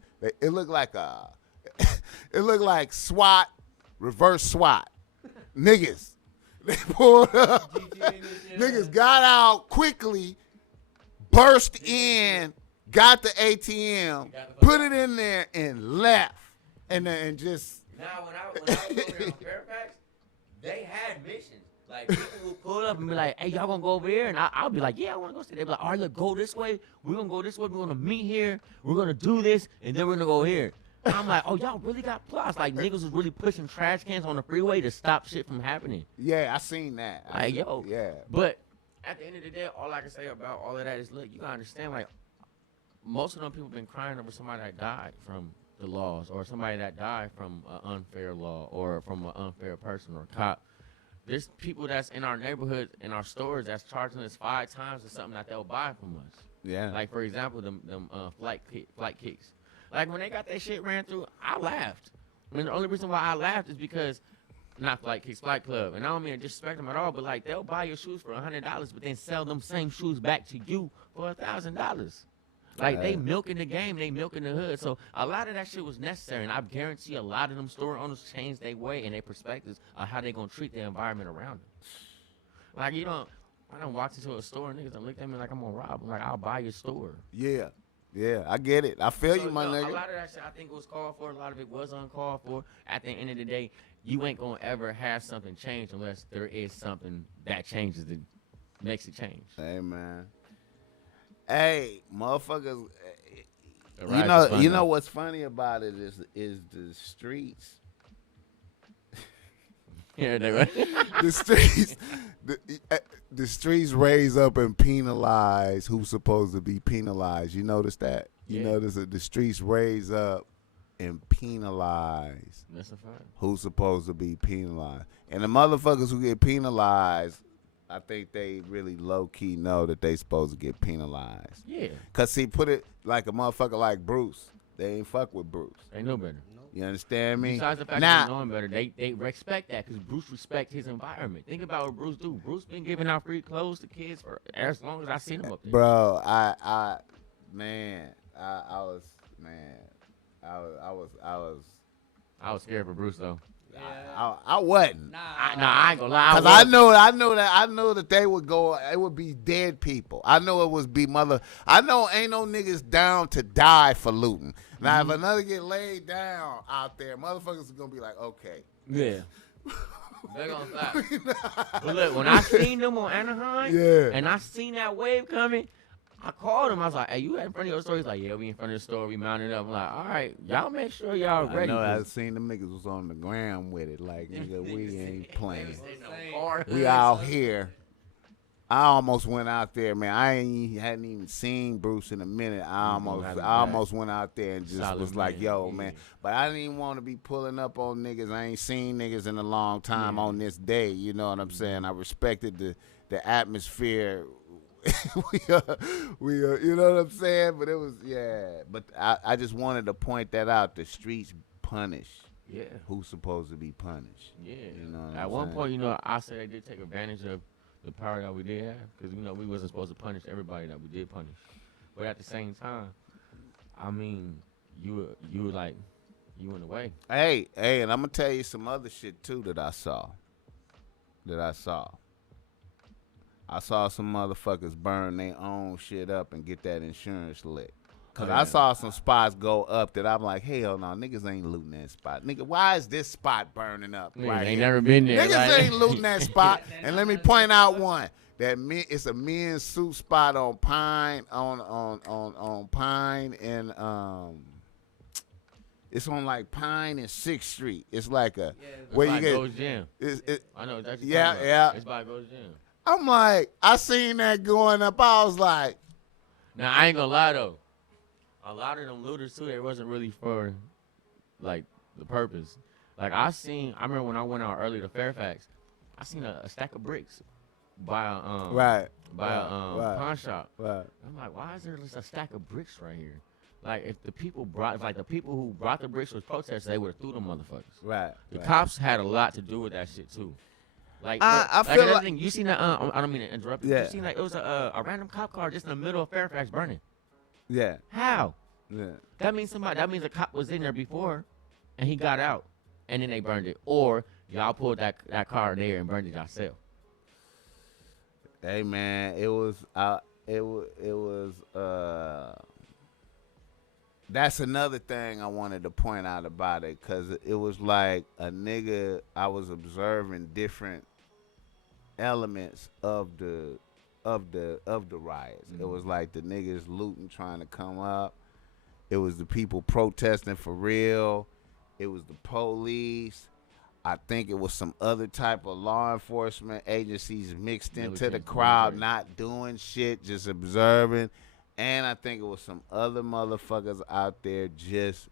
SWAT, reverse SWAT. Niggas. They pulled up. Niggas got out quickly, burst in, got the ATM, put it in there, and left. And just. Now, when I was over there on Fairfax, they had missions. Like, people would pull up and be like, hey, y'all gonna go over here? And I'll be like, yeah, I wanna go see. They be like, all right, look, go this way. We're gonna go this way. We're gonna meet here. We're gonna do this. And then we're gonna go here. And I'm like, oh, y'all really got plots. Like, niggas was really pushing trash cans on the freeway to stop shit from happening. Yeah, I seen that. Like, yo. Yeah. But at the end of the day, all I can say about all of that is, look, you gotta understand, like, most of them people been crying over somebody that died from the laws, or somebody that died from an unfair law, or from an unfair person or cop. There's people that's in our neighborhood, in our stores, that's charging us 5 times or something that they'll buy from us. Yeah. Like, for example, them flight kicks. Like, when they got that shit ran through, I laughed. I mean, the only reason why I laughed is because, not flight kicks, Flight Club. And I don't mean to disrespect them at all, but, like, they'll buy your shoes for $100, but then sell them same shoes back to you for $1,000. Like, they milking the game, they milking the hood. So a lot of that shit was necessary, and I guarantee a lot of them store owners changed their way and their perspectives of how they gonna treat the environment around them. Like, you know, I done walked into a store and niggas done looked at me like I'm gonna rob them. Like, I'll buy your store. Yeah. Yeah, I get it. I feel you, my nigga. A lot of that shit I think was called for. A lot of it was uncalled for. At the end of the day, you ain't gonna ever have something change unless there is something that changes that makes it change. Hey, man. Hey, motherfuckers, you know what's funny about it is the streets. Yeah, they were. the streets raise up and penalize who's supposed to be penalized. You notice that? You notice that the streets raise up and penalize who's supposed to be penalized. And the motherfuckers who get penalized, I think they really low-key know that they supposed to get penalized. Yeah. Because, see, put it like a motherfucker like Bruce. They ain't fuck with Bruce. They know better. You understand me? Besides the fact that they know him better, they respect that because Bruce respects his environment. Think about what Bruce do. Bruce been giving out free clothes to kids for as long as I seen him up there. Bro, I was scared for Bruce though. Yeah. I wasn't. I ain't gonna lie. Cause I know that they would go. It would be dead people. I know it would be mother. I know ain't no niggas down to die for looting. Now if another get laid down out there, motherfuckers are gonna be like, okay. Yeah. They're gonna stop. But look, when I seen them on Anaheim, and I seen that wave coming, I called him. I was like, hey, you in front of your store? He's like, yeah, we in front of the store. We mounted up. I'm like, all right, y'all make sure y'all ready. I know. I seen them niggas was on the ground with it. Like, nigga, we ain't playing. No we out here. I almost went out there, man. Hadn't even seen Bruce in a minute. I almost went out there and just was like, yo, man. But I didn't even want to be pulling up on niggas. I ain't seen niggas in a long time on this day. You know what I'm saying? I respected the atmosphere. we you know what I'm saying? But it was, But I just wanted to point that out. The streets punish. Yeah. Who's supposed to be punished? Yeah. You know At one point, I said they did take advantage of the power that we did have, because we wasn't supposed to punish everybody that we did punish, but at the same time, I mean, you were like, you in the way. Hey, and I'm gonna tell you some other shit too that I saw. I saw some motherfuckers burn their own shit up and get that insurance lick. Cause I saw some spots go up that I'm like, hell no, niggas ain't looting that spot. Nigga, why is this spot burning up? Right, ain't never been there. Niggas ain't looting that spot. And let me point out one. It's a men's suit spot on Pine on Pine and it's on like Pine and 6th Street. It's like a where you get Gold's Gym. I know exactly. Yeah. It's by Gold's Gym. I'm like, I seen that going up. I was like, now I ain't gonna lie though. A lot of them looters too, they wasn't really for like the purpose. Like I remember when I went out early to Fairfax, I seen a stack of bricks by a pawn shop. Right. I'm like, why is there just a stack of bricks right here? Like if the people who brought the bricks was protesters, they would have threw them motherfuckers. Right. The cops had a lot to do with that shit too. Like I feel like you seen that I don't mean to interrupt you. Yeah. You seen like it was a random cop car just in the middle of Fairfax burning. Yeah. How? Yeah. That means a cop was in there before, and he got out, and then they burned it. Or y'all pulled that car there and burned it yourself. Hey man, it was that's another thing I wanted to point out about it, cause it was like a nigga. I was observing different elements of the riots. It was like the niggas looting, trying to come up. It was the people protesting for real. It was the police. I think it was some other type of law enforcement agencies mixed into the crowd, not doing shit, just observing. And I think it was some other motherfuckers out there just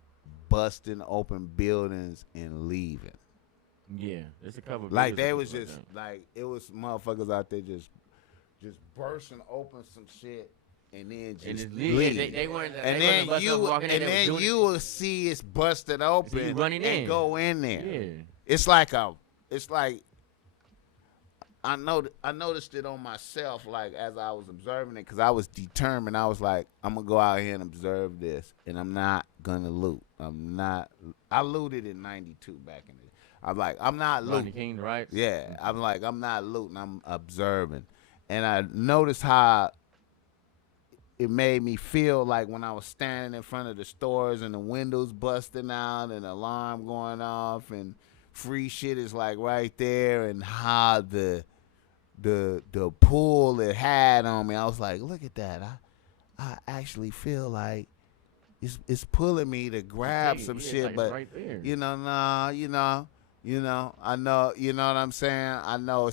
busting open buildings and leaving. Yeah, there's a couple. Like they was just like, it was motherfuckers out there just bursting open some shit. And then just leave. They weren't. And then you will see it's busted open and go in there. Yeah. It's like I noticed it on myself, like as I was observing it, because I was determined. I was like, I'm gonna go out here and observe this, and I'm not gonna loot. I looted in '92 back in it. I'm like, I'm not looting. King, right? Yeah, I'm like, I'm not looting. I'm observing, and I noticed how it made me feel like when I was standing in front of the stores and the windows busting out and the alarm going off and free shit is like right there, and how the pull it had on me. I was like, look at that. I actually feel like it's pulling me to grab some shit, like but right there. I know, you know what I'm saying? I know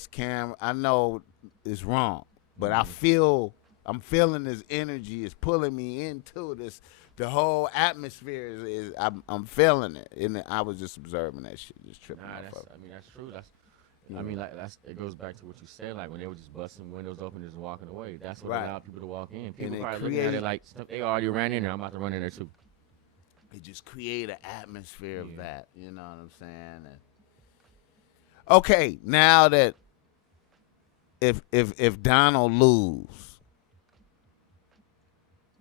I know it's wrong, but I'm feeling this energy is pulling me into this. The whole atmosphere is I'm feeling it, and I was just observing that shit, just tripping. That's true. It goes back to what you said, like when they were just busting windows open, just walking away. That's what allowed people to walk in. People probably looking at it like they already ran in there. I'm about to run in there too. It just create an atmosphere of that. You know what I'm saying? And okay, now that if Donald lose.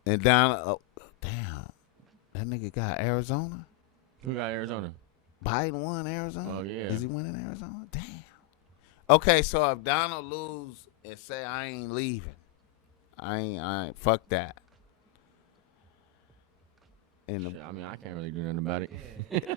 And Donald, damn, that nigga got Arizona? Who got Arizona? Biden won Arizona? Oh, yeah. Is he winning Arizona? Damn. Okay, so if Donald lose and say, I ain't leaving, I ain't, fuck that. And I can't really do nothing about it. Yeah.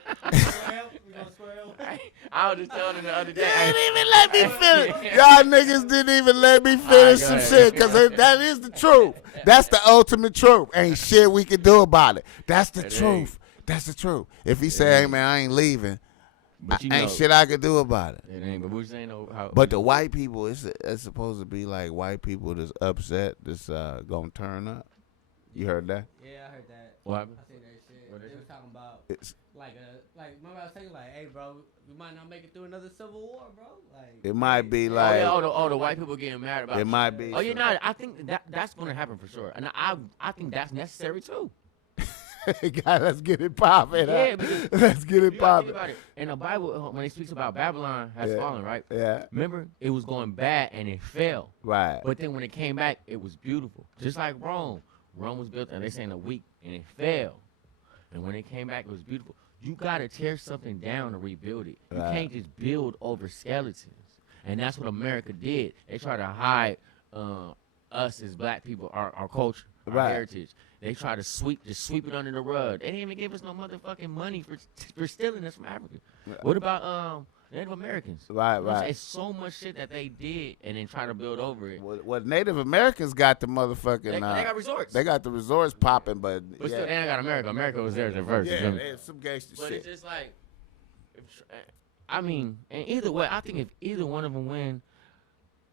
I was just telling him the other day. They didn't even let me finish. Y'all niggas didn't even let me finish some shit, because that is the truth. That's the ultimate truth. Ain't shit we can do about it. That's the truth. That's the truth. If he say, hey, man, I ain't leaving, But you ain't know, shit I could do about it. It ain't. But we're saying how. But the white people, it's supposed to be like white people that's upset, that's gonna turn up. You heard that? Yeah, I heard that. What happened? I seen that shit. What They is was it? talking about It's, remember I was saying like, hey, bro, we might not make it through another civil war, bro. Like, it might be Oh like, yeah, the white people getting mad about it it. might be. Oh yeah, no, I think that's gonna happen for sure, and I think that's necessary too. God, let's get it popping. Yeah, let's get it You gotta think popping. about it. In the Bible, when it speaks about Babylon has fallen, right? Yeah. Remember, it was going bad and it fell. Right. But then when it came back, it was beautiful. Just like Rome. Rome was built, and they say in a week, and it fell. And when it came back, it was beautiful. You gotta tear something down to rebuild it. You can't just build over skeletons. And that's what America did. They try to hide us as black people, our culture, our heritage. They try to sweep it under the rug. They didn't even give us no motherfucking money for stealing us from Africa. What about Native Americans? Right. It's so much shit that they did and then try to build over it. Well, Native Americans got the motherfucking. They got resorts. They got the resorts popping, but still, they ain't got America. America was there first. Yeah, there's some gangster but shit. it's just like, I mean, and either way, I think if either one of them win,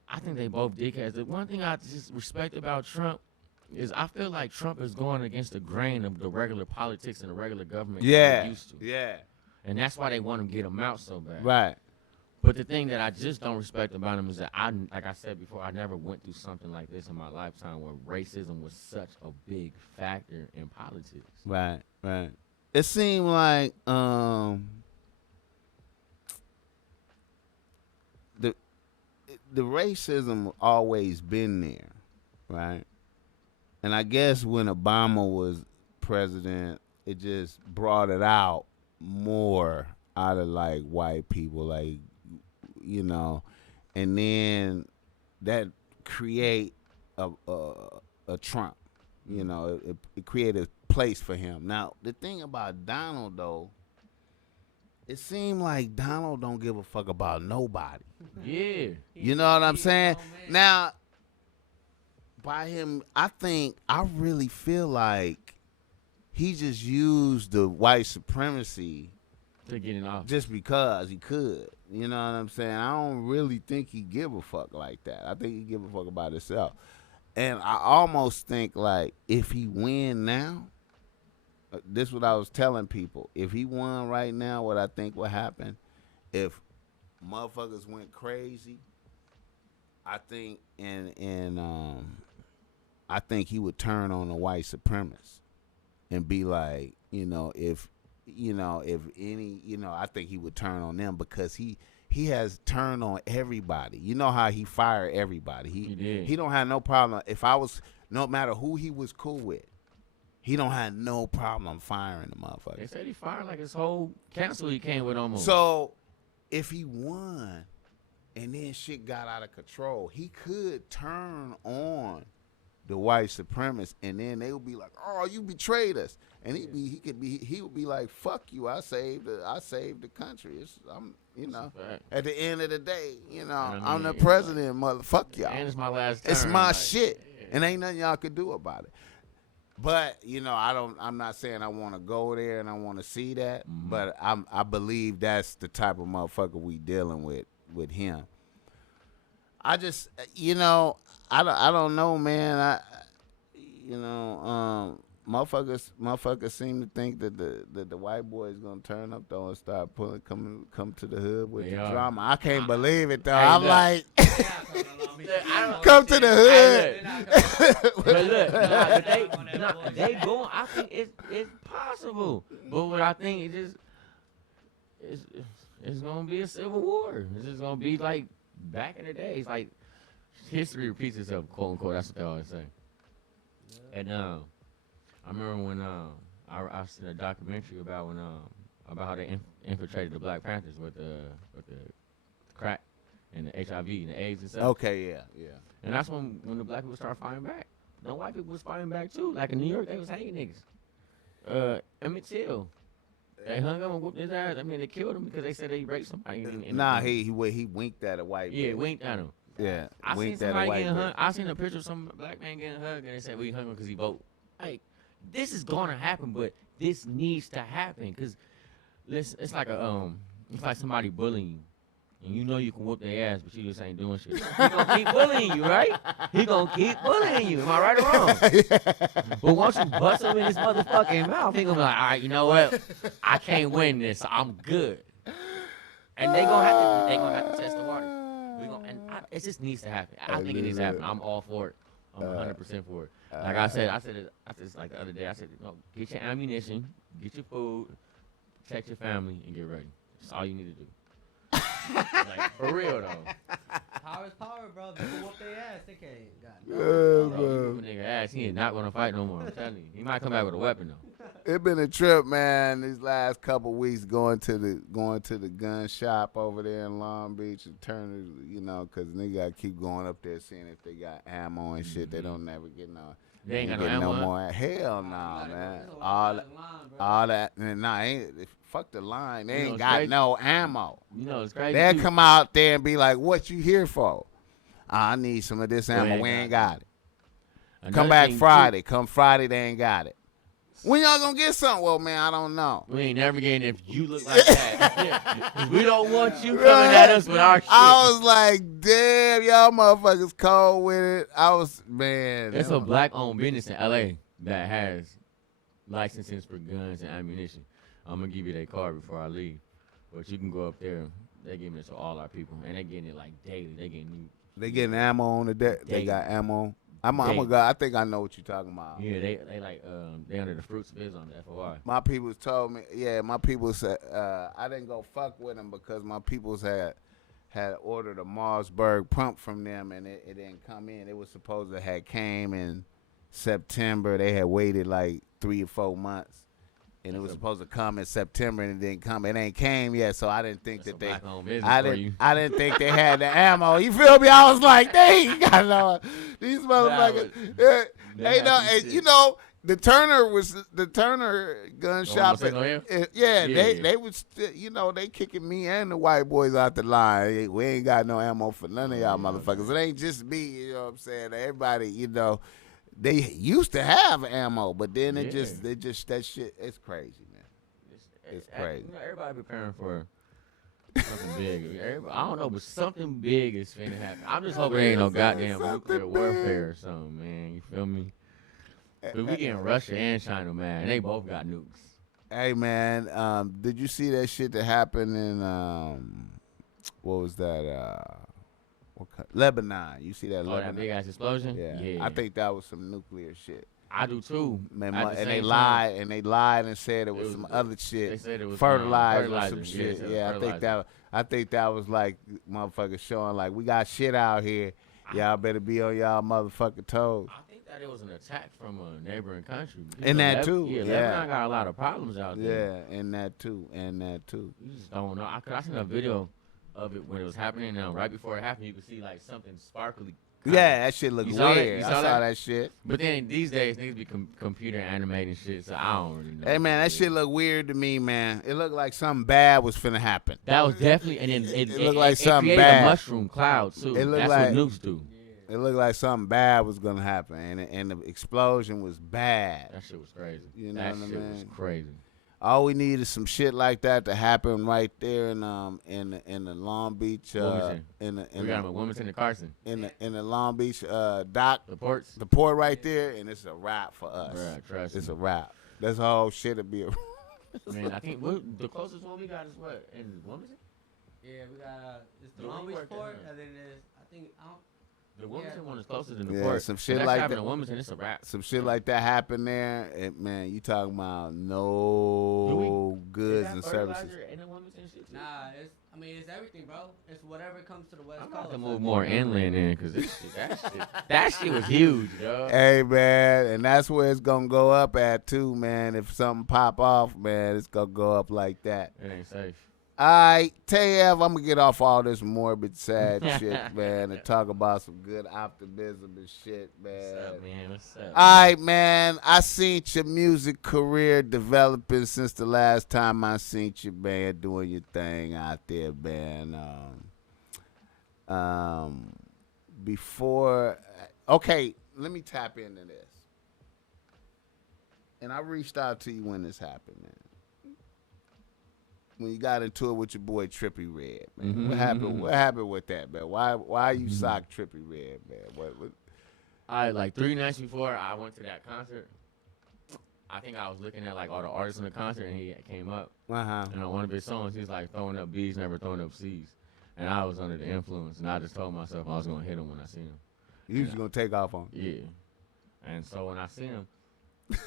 I think they both dickheads. The one thing I just respect about Trump is I feel like Trump is going against the grain of the regular politics and the regular government that we're used to. Yeah. And that's why they want to get him out so bad. Right. But the thing that I just don't respect about him is that like I said before, I never went through something like this in my lifetime where racism was such a big factor in politics. Right. It seemed like the racism always been there, right? And I guess when Obama was president, it just brought it out more out of like white people, like, you know, and then that create a Trump, you know, it created a place for him. Now the thing about Donald though, it seemed like Donald don't give a fuck about nobody. Yeah. You know what I'm saying? Now, by him, I really feel like he just used the white supremacy to get it off just because he could. You know what I'm saying? I don't really think he give a fuck like that. I think he give a fuck about himself. And I almost think like if he win now, this is what I was telling people. If he won right now, what I think would happen, if motherfuckers went crazy, I think I think he would turn on the white supremacists and be like, if any, I think he would turn on them because he has turned on everybody. You know how he fired everybody. He don't have no problem. No matter who he was cool with, he don't have no problem firing the motherfucker. They said he fired like his whole council he came with almost. So if he won and then shit got out of control, he could turn on the white supremacists, and then they would be like, "Oh, you betrayed us," and he would be like, "Fuck you! I saved the country." At the end of the day, I'm the president, motherfuck y'all. And it's my last term. It's my shit, and ain't nothing y'all could do about it. But I'm not saying I want to go there and I want to see that, but I believe that's the type of motherfucker we dealing with him. I just I don't know, man. Motherfuckers seem to think that the white boy is gonna turn up though and start come to the hood with the drama. I can't believe it though. I'm like, come to the hood. But look, they going. I think it's possible. But what I think it's gonna be a civil war. It's just gonna be like back in the days, like history repeats itself, quote unquote. That's what they always say. Yeah. And I remember when I seen a documentary about how they infiltrated the Black Panthers with the crack and the HIV and the AIDS and stuff. Okay, yeah. And that's when the black people started fighting back. The white people was fighting back too. Like in New York, they was hanging niggas. Emmett Till. They hung him and whooped his ass. I mean, they killed him because they said they raped somebody. He winked at a white. Yeah, winked at him. Yeah, I seen somebody getting hung. I seen a picture of some black man getting hugged, and they said we hung him because he vote. Like, this is gonna happen, but this needs to happen because it's like a It's like somebody bullying you. And you know you can whoop their ass, but you just ain't doing shit. He gonna keep bullying you, right? He gonna keep bullying you. Am I right or wrong? But once you bust him in his motherfucking mouth, he gonna be like, all right, you know what? I can't win this. So I'm good. And they gonna have to test the waters. It just needs to happen. I think it needs to happen. I'm all for it. I'm 100% for it. Like I said like the other day. I said, no, get your ammunition, get your food, protect your family, and get ready. That's all you need to do. Like, for real though. Power is power, bro. If you whoop their ass, they can't. God, Bro, whoop a nigga ass, he ain't not gonna fight no more. I'm telling you, he might come back with a weapon though. It been a trip, man. These last couple weeks going to the gun shop over there in Long Beach and turning, you know, cause nigga gotta keep going up there seeing if they got ammo and shit. They don't never get no. They ain't got no ammo. More. Hell no, man. All that. Nah, fuck the line. They ain't got no ammo. You know it's crazy. They'll come out there and be like, "What you here for?" I need some of this ammo. We ain't got it. Come back Friday. Come Friday, they ain't got it. When y'all gonna get something? Well, man, I don't know. We ain't never getting if you look like that. We don't want you coming at us with our shit. I was like, damn, y'all motherfuckers cold with it. Man. There's a black-owned business in L.A. that has licenses for guns and ammunition. I'm gonna give you their card before I leave, but you can go up there. They giving it to all our people, and they getting it like daily. They getting ammo on the deck. They got ammo. I'm a guy. I think I know what you're talking about. Yeah, they like they under the fruits biz on the FOI. My peoples told me. Yeah, my people said I didn't go fuck with them because my peoples had ordered a Marsburg pump from them and it didn't come in. It was supposed to have came in September. They had waited like 3 or 4 months. And it was supposed to come in September, and it didn't come. It ain't came yet, so I didn't think that I didn't think they had the ammo. You feel me? I was like, they ain't got no. These motherfuckers. They know, and you know, the Turner gun shop. They was, you know, they kicking me and the white boys out the line. We ain't got no ammo for none of y'all motherfuckers. It ain't just me. You know what I'm saying? Everybody, you know. They used to have ammo, but then they just that shit. It's crazy, man. It's crazy. You know, everybody preparing for something big. I don't know, but something big is finna happen. I'm just hoping there ain't no goddamn nuclear warfare or something, man. You feel me? But we getting Russia and China, man. And they both got nukes. Hey, man, did you see that shit that happened in what was that? Lebanon. You see that Lebanon? That big ass explosion? Yeah. I think that was some nuclear shit. I do too. Man, and they lied and said it was some other shit. They said it was fertilizer or some shit. Yeah, I think that was like motherfuckers showing like we got shit out here. Y'all better be on y'all motherfucking toes. I think that it was an attack from a neighboring country. And that too. Yeah, Lebanon got a lot of problems out there. Yeah, and that too. You just don't know. I seen a video of it when it was happening. Right before it happened, you could see like something sparkly. That shit looked weird. I saw that shit. But then these days, niggas be computer animating shit, so I don't really know. Hey, man, that shit looked weird to me, man. It looked like something bad was finna happen. That was definitely, and then it looked like something created bad. A mushroom cloud, too. That's what nukes do. It looked like something bad was gonna happen, and the explosion was bad. That shit was crazy. You know what I mean? That shit was crazy. All we need is some shit like that to happen right there in the Long Beach we got them at Wilmington and Carson in the Long Beach dock, the port right there, and it's a wrap for us. Right, trust it's me. a wrap. This whole shit'll be a man. I think the closest one we got is what in Wilmington. Yeah, we got it's the Long Beach port, and then there's the Wilmington one is closer than the port. Some shit like that. In Wilmington, it's a wrap. Some shit like that happened there, and man, you talking about no goods and services. In the Wilmington shit too? Nah, it's everything, bro. It's whatever comes to the West Coast. I'm about to move more inland in, cause that shit was huge, yo. Hey man, and that's where it's gonna go up at too, man. If something pop off, man, it's gonna go up like that. It ain't safe. All right, TAY, I'm going to get off all this morbid, sad shit, man, and talk about some good optimism and shit, man. What's up, man? What's up? All right, man. I seen your music career developing since the last time I seen you, man, doing your thing out there, man. Okay, let me tap into this. And I reached out to you when this happened, man. when you got into it with your boy Trippie Redd, man. Mm-hmm, What happened? What happened with that, man? Why you sock Trippie Redd, man? What? Like 3 nights before I went to that concert, I think I was looking at like all the artists in the concert, and he came up. And on one of his songs, he was like throwing up B's, never throwing up C's. And I was under the influence, and I just told myself I was gonna hit him when I seen him. You was gonna take off on him? Yeah. And so when I seen him,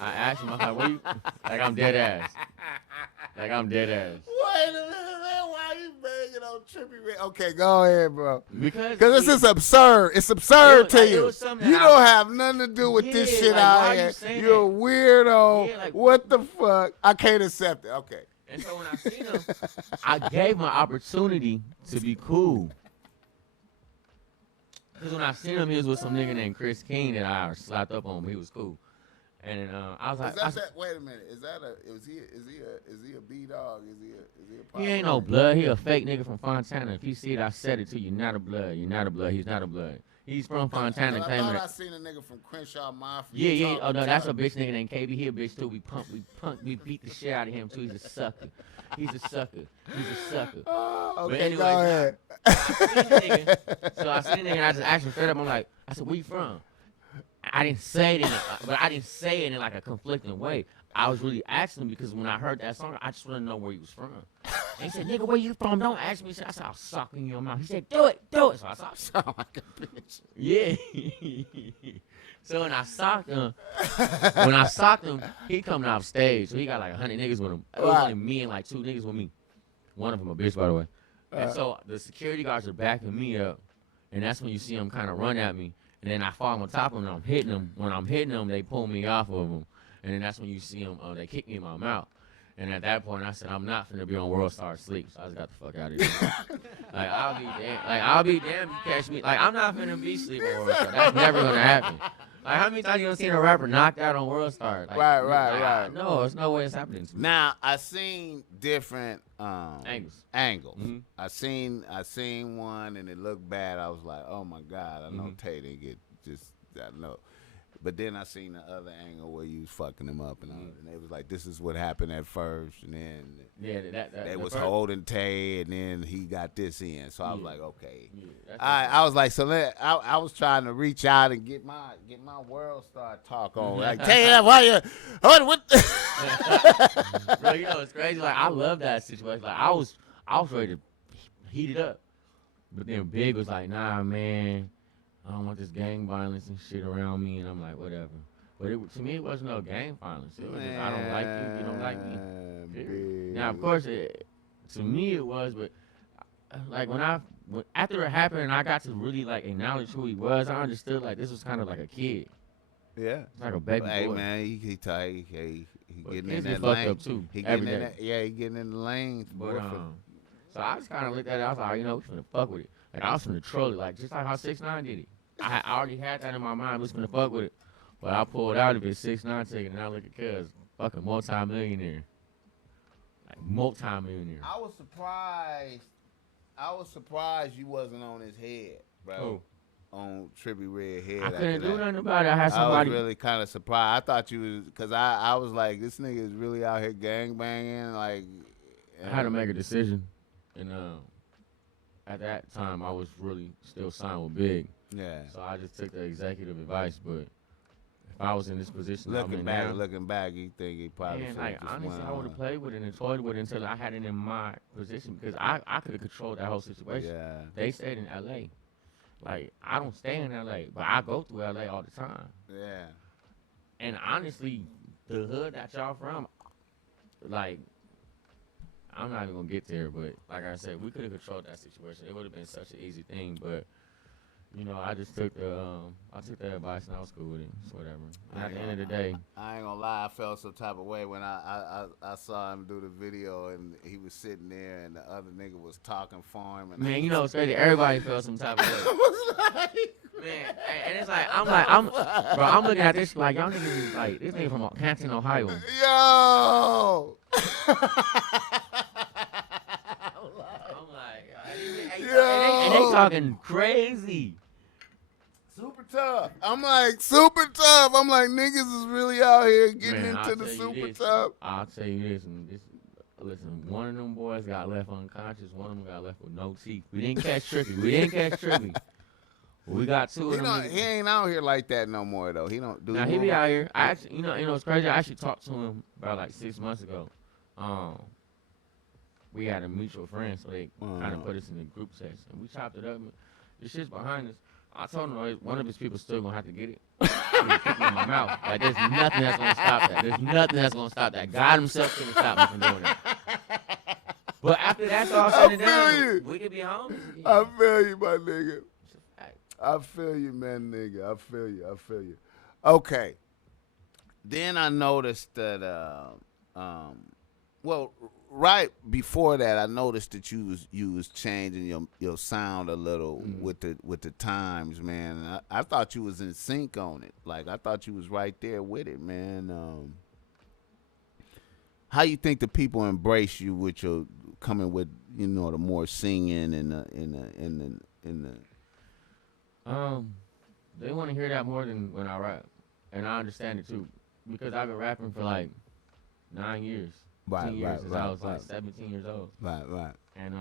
I asked him, I was like, "What you?" Like I'm dead ass. Like I'm dead ass. Wait a minute, man. Why you banging on Trippie Redd? Okay, go ahead, bro. Because this is absurd. It's absurd to you. You don't have nothing to do with this shit out here. You're a weirdo. Yeah, like, what the fuck? I can't accept it. Okay. And so when I seen him, I gave him an opportunity to be cool. Because when I seen him, he was with some nigga named Chris King that I slapped up on him. He was cool. And I was like, wait a minute. Is he a B dog? Is he a pop? He ain't no blood. He a fake nigga from Fontana. If you see it, I said it to you. You're not a blood. You're not a blood. He's not a blood. He's from Fontana. I thought I seen a nigga from Crenshaw Mafia. Yeah. Oh no, that's a bitch nigga named KB. He a bitch too. We beat the shit out of him too. He's a sucker. He's a sucker. Oh, okay, but anyway, go ahead. So I seen the nigga and I just asked him straight up. I'm like, I said, where you from? I didn't say it in like a conflicting way. I was really asking him because when I heard that song, I just wanted to know where he was from. And he said, "Nigga, where you from? Don't ask me." I said, "I'll sock in your mouth." He said, "Do it." So I socked like a bitch. Yeah. So when I socked him, he coming off stage. So he got like 100 niggas with him. It was only me and like 2 niggas with me. One of them a bitch, by the way. And so the security guards are backing me up, and that's when you see him kind of run at me. And then I fall on top of him and I'm hitting him. When I'm hitting him, they pull me off of him. And then that's when you see them, they kick me in my mouth. And at that point, I said, I'm not finna be on World Star Sleep. So I just got the fuck out of here. I'll be damned if you catch me. Like, I'm not finna be sleep on World Star. That's never gonna happen. Like, how many times you done seen a rapper knocked out on World Star? Like, right. No, there's no way it's happening to me. Now, I seen different angles. Mm-hmm. I seen one and it looked bad. I was like, oh my God, I know Tay didn't get I know. But then I seen the other angle where you was fucking him up and they was like, this is what happened at first, and then they was holding Tay, and then he got this in. So I was like, okay. I was like, so I was trying to reach out and get my World Star talk on. Like, Tay, why you? What? Bro, you know it's crazy. Like, I love that situation. Like, I was ready to heat it up, but then Big was like, nah, man. I don't want this gang violence and shit around me, and I'm like, whatever. But to me, it wasn't no gang violence. It was just, I don't like you, you don't like me. Now, of course, to me it was, but like after it happened and I got to really like acknowledge who he was, I understood like this was kind of like a kid. Yeah, it's like a baby boy. Hey man, he tight. He getting in that lane. Fucked up too. He getting in that. Yeah, he getting in the lanes. But so I just kind of looked at it. I was like, we finna fuck with it. Like, I was finna troll it, like, just like how 6ix9ine did it. I already had that in my mind, I was finna fuck with it. But I pulled out of it, 6ix9ine taking it, and I look at cuz, fucking multi-millionaire. Like, multi-millionaire. I was surprised you wasn't on his head, bro. Oh. On Trippie Redd head. I couldn't do nothing about it. I had somebody. I was really kind of surprised. I thought you was, because I was like, this nigga is really out here gangbanging. Like, I had to make a decision. And, at that time, I was really still signed with Big. Yeah. So I just took the executive advice. But if I was in this position, looking back, you think he probably. And like honestly, I would have played with it and toyed with it until I had it in my position, because I could have controlled that whole situation. Yeah. They stayed in L.A. Like, I don't stay in L.A., but I go through L.A. all the time. Yeah. And honestly, the hood that y'all from, like, I'm not even gonna get there, but like I said, we could have controlled that situation. It would have been such an easy thing, but you know, I just took the advice and I was cool with it. So whatever. And at the end of the day, I ain't gonna lie, I felt some type of way when I saw him do the video and he was sitting there and the other nigga was talking for him. And man, you know, it's crazy. Everybody felt some type of way. I was like, man, and it's like I'm looking at this like y'all niggas like this nigga from Canton, Ohio. Yo. And they talking crazy. Super tough. I'm like, super tough. I'm like, niggas is really out here getting into the super tough. I'll tell you this, and this Listen, one of them boys got left unconscious. One of them got left with no teeth. We didn't catch Trippy. We got two of them. He ain't out here like that no more though. He don't do. Now he be out here. I actually, it's crazy. I actually talked to him about like 6 months ago. We had a mutual friend, so they kind of put us in the group text, and we chopped it up. The shit's behind us. I told him one of his people still gonna have to get it. He was kicking in my mouth. Like there's nothing that's gonna stop that. There's nothing that's gonna stop that. God himself couldn't stop me from doing that. But after that's all said and done, we could be homies again. I feel you, my nigga. I feel you, man, nigga. I feel you. Okay. Then I noticed that, well, right before that, I noticed that you was changing your sound a little with the times, man. And I thought you was in sync on it. Like I thought you was right there with it, man. How you think the people embrace you with your coming with the more singing and the they want to hear that more than when I rap, and I understand it too because I've been rapping for like 9 years. 10 years since I was like 17 years old. Right. And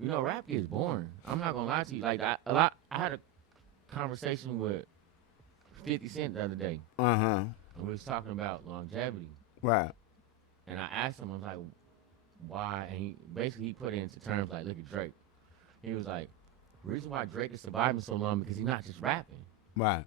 rap gets boring. I'm not gonna lie to you. Like I had a conversation with 50 Cent the other day. And we was talking about longevity. Right. And I asked him, I was like, why? And he put it into terms like, look at Drake. He was like, the reason why Drake is surviving so long because he's not just rapping. Right.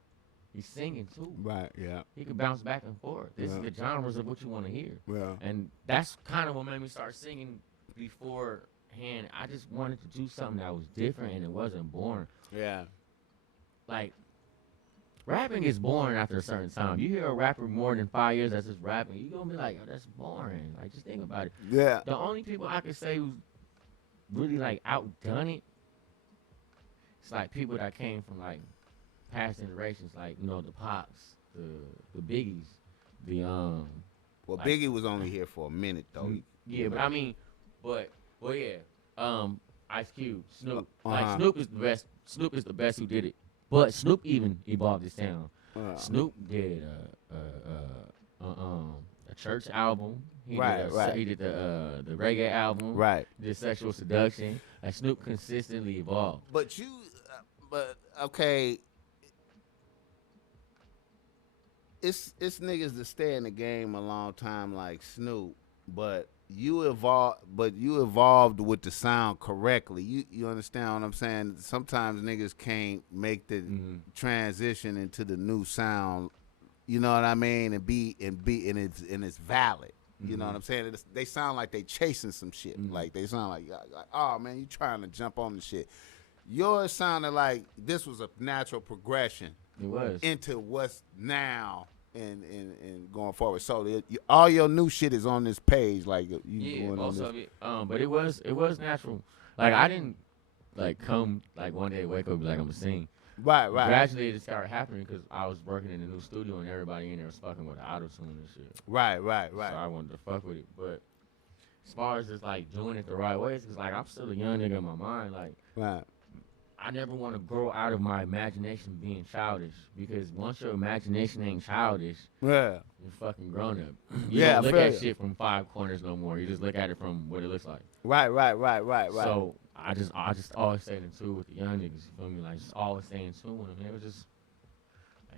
He's singing too. Right, yeah. He can bounce back and forth. This is the genres of what you want to hear. Yeah. And that's kind of what made me start singing beforehand. I just wanted to do something that was different and it wasn't boring. Yeah. Like, rapping is boring after a certain time. You hear a rapper more than 5 years that's just rapping, you're going to be like, oh, that's boring. Like, just think about it. Yeah. The only people I could say who's really, like, outdone it, it's like people that came from, like, past generations, like, the Pops, the Biggies, well, like, Biggie was only here for a minute, though. Yeah, but I mean, Ice Cube, Snoop. Like, Snoop is the best. Snoop is the best who did it. But Snoop even evolved his sound. Snoop did a church album. He did the reggae album. Right. He did Sexual Seduction. Like, Snoop consistently evolved. But okay. It's niggas that stay in the game a long time like Snoop, but you evolved with the sound correctly. You understand what I'm saying? Sometimes niggas can't make the transition into the new sound. You know what I mean? And it's valid. You know what I'm saying? They sound like they chasing some shit. Like they sound like, oh man, you trying to jump on the shit. Yours sounded like this was a natural progression. It was. Into what's now and going forward. So all your new shit is on this page. Like most of it. But it was natural. Like I didn't come one day wake up and be like I'm gonna sing. Right. Gradually it started happening because I was working in the new studio and everybody in there was fucking with the auto-tune and shit. Right. So I wanted to fuck with it. But as far as just doing it the right way, it's because I'm still a young nigga in my mind. Right. I never want to grow out of my imagination being childish because once your imagination ain't childish, you're fucking grown up. You don't look at shit from 5 corners no more. You just look at it from what it looks like. Right. So I just always stayed in tune with the young niggas. You feel me? Like just always stay in tune with them. It was just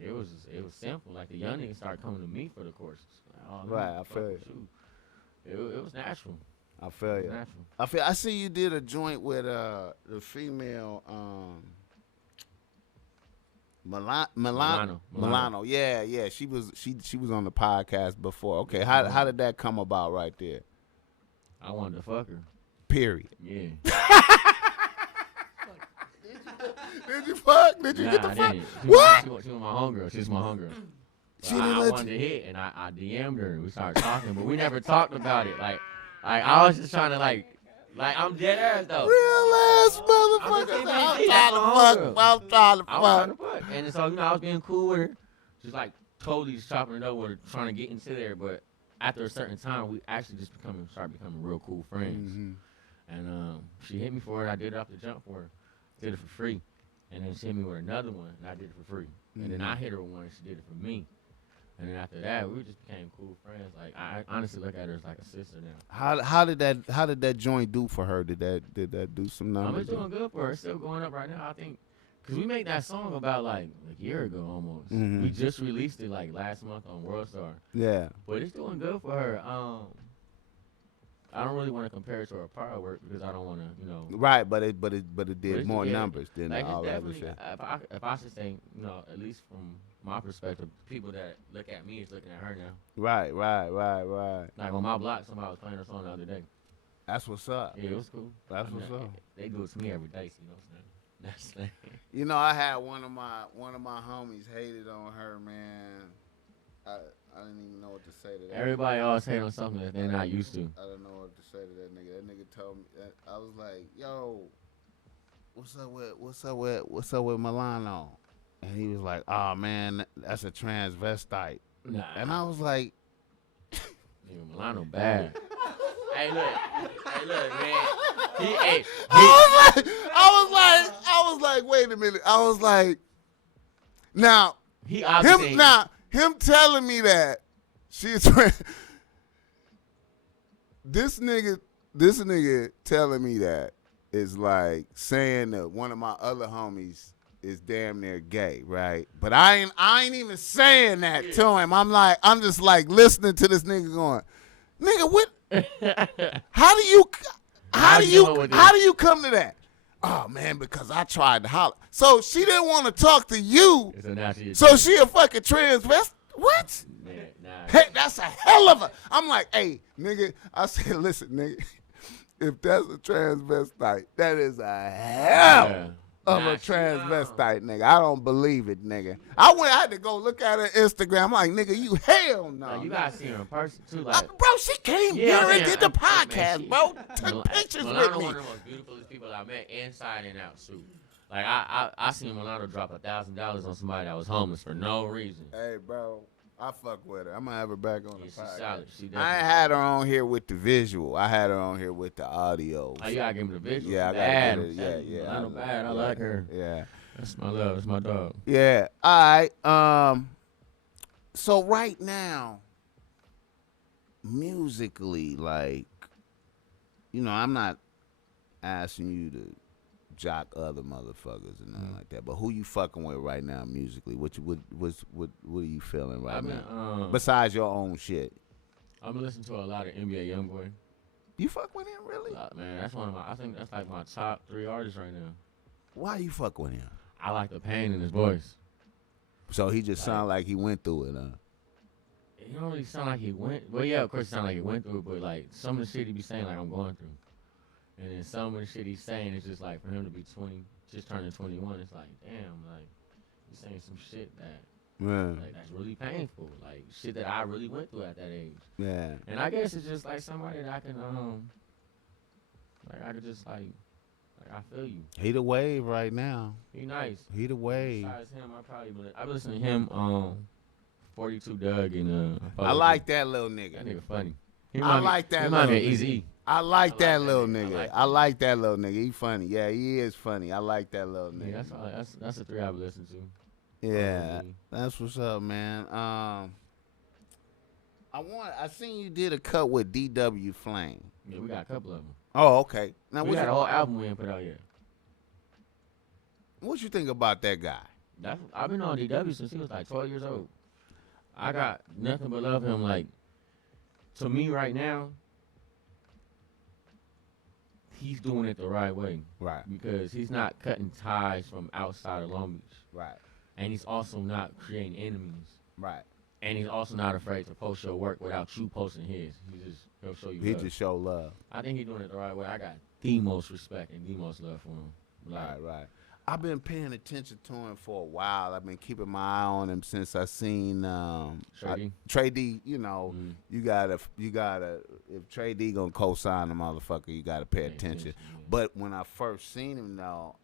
it was simple. Like the young niggas started coming to me for the courses. Right. I feel it was natural. I feel you. I see you did a joint with the female Milano. Yeah. She was on the podcast before. Okay, how did that come about right there? I wanted to fuck her. Period. Yeah. Did you fuck? Did you get the fuck? What? She was my homegirl. She was my homegirl. She I wanted to hit, and I DM'd her, and we started talking, but we never talked about it. Like I was just trying to I'm dead ass though. Real ass motherfucker. I'm trying to fuck. And so I was being cool with her, just totally just chopping it up with her, trying to get into there. But after a certain time, we actually just started becoming real cool friends. And she hit me for it. I did it off the jump for her. Did it for free. And then she hit me with another one, and I did it for free. And then I hit her with one, and she did it for me. And then after that, we just became cool friends. Like I honestly look at her as like a sister now. How did that joint do for her? Did that do some numbers? It's doing good for her. It's still going up right now. I think because we made that song about like a year ago almost. We just released it like last month on World Star. Yeah. But it's doing good for her. I don't really want to compare it to her prior work because I don't want to, you know. Right, but it did more numbers than like all that other shit. If I should say, you know, at least from my perspective, people that look at me is looking at her now. Right. Like on my block, somebody was playing her song the other day. That's what's up. Yeah, it was cool. That's what's up. They do it to me every day, so you know what I'm saying? That's like, you know, I had one of my homies hated on her, man. I didn't even know what to say to that. Everybody always hate on something that they're not used to. I don't know what to say to that nigga. That nigga told me that, I was like, "Yo, what's up with Milano?" And he was like, "Oh man, that's a transvestite." Nah. And I was like, "Nigga, Milano bad." Hey look, man. I was like, wait a minute. I was like, now him telling me that she's this nigga telling me that is like saying that one of my other homies is damn near gay, right? But I ain't even saying that to him. I'm just like listening to this nigga going, nigga, what? How do you come to that? Oh man, because I tried to holler. So she didn't want to talk to you. So she a fucking transvestite. What? Nah. Hey, that's a hell of a. I'm like, hey, nigga. I said, listen, nigga. If that's a transvestite, that is a hell of a transvestite, nigga. I don't believe it, nigga. I had to go look at her Instagram. I'm like, nigga, you hell no. You gotta see her in person too, like. Bro, she came here and did the podcast, bro. Took pictures with me. Milano one of the most beautiful people I met, inside and out, shoot. Like I seen Milano drop $1,000 on somebody that was homeless for no reason. Hey, bro. I fuck with her. I'm gonna have her back on the podcast. She's solid. I ain't had her on here with the visual. I had her on here with the audio. Oh, you gotta give me the visual. Yeah, I gotta get it. Yeah. Milano bad. I like her. Yeah. That's my love. That's my dog. Yeah. All right. So right now, musically, like, you know, I'm not asking you to jock other motherfuckers and nothing like that, but who you fucking with right now musically? What are you feeling right now? Besides your own shit, I'm listening to a lot of NBA YoungBoy. You fuck with him, really? Man, that's one of my. I think that's like my top 3 artists right now. Why you fuck with him? I like the pain in his voice. So he just sound like he went through it, huh? He don't really sound like he went. Well, yeah, of course, he sound like he went through it, but like some of the shit he be saying, like I'm going through. And then some of the shit he's saying is just like for him to be 20, just turning 21. It's like, damn, like he's saying some shit that, like that's really painful, like shit that I really went through at that age. Yeah. And I guess it's just like somebody that I can, like I could just like I feel you. He the wave right now. He nice. He the wave. Besides him, I listen to him 42 Doug and I like that little nigga. That nigga funny. I like that. He might be easy. I like that little nigga. I like that little nigga. He funny. Yeah, he is funny. I like that little nigga. Yeah, that's the 3 I would listen to. Yeah, that's what's up, man. I seen you did a cut with DW Flame. Yeah, we got a couple of them. Oh, okay. Now we got a whole album we ain't put out yet. What you think about that guy? I've been on DW since he was like 12 years old. I got nothing but love him. Like, to me right now, he's doing it the right way. Right. Because he's not cutting ties from outside of Long Beach. Right. And he's also not creating enemies. Right. And he's also not afraid to post your work without you posting his. He'll show you love. He just show love. I think he's doing it the right way. I got the most respect and the most love for him. Like, right. I've been paying attention to him for a while. I've been keeping my eye on him since I seen Trey D. You know, you gotta if Trey D gonna co-sign the motherfucker, you gotta pay attention. Yeah. But when I first seen him, though,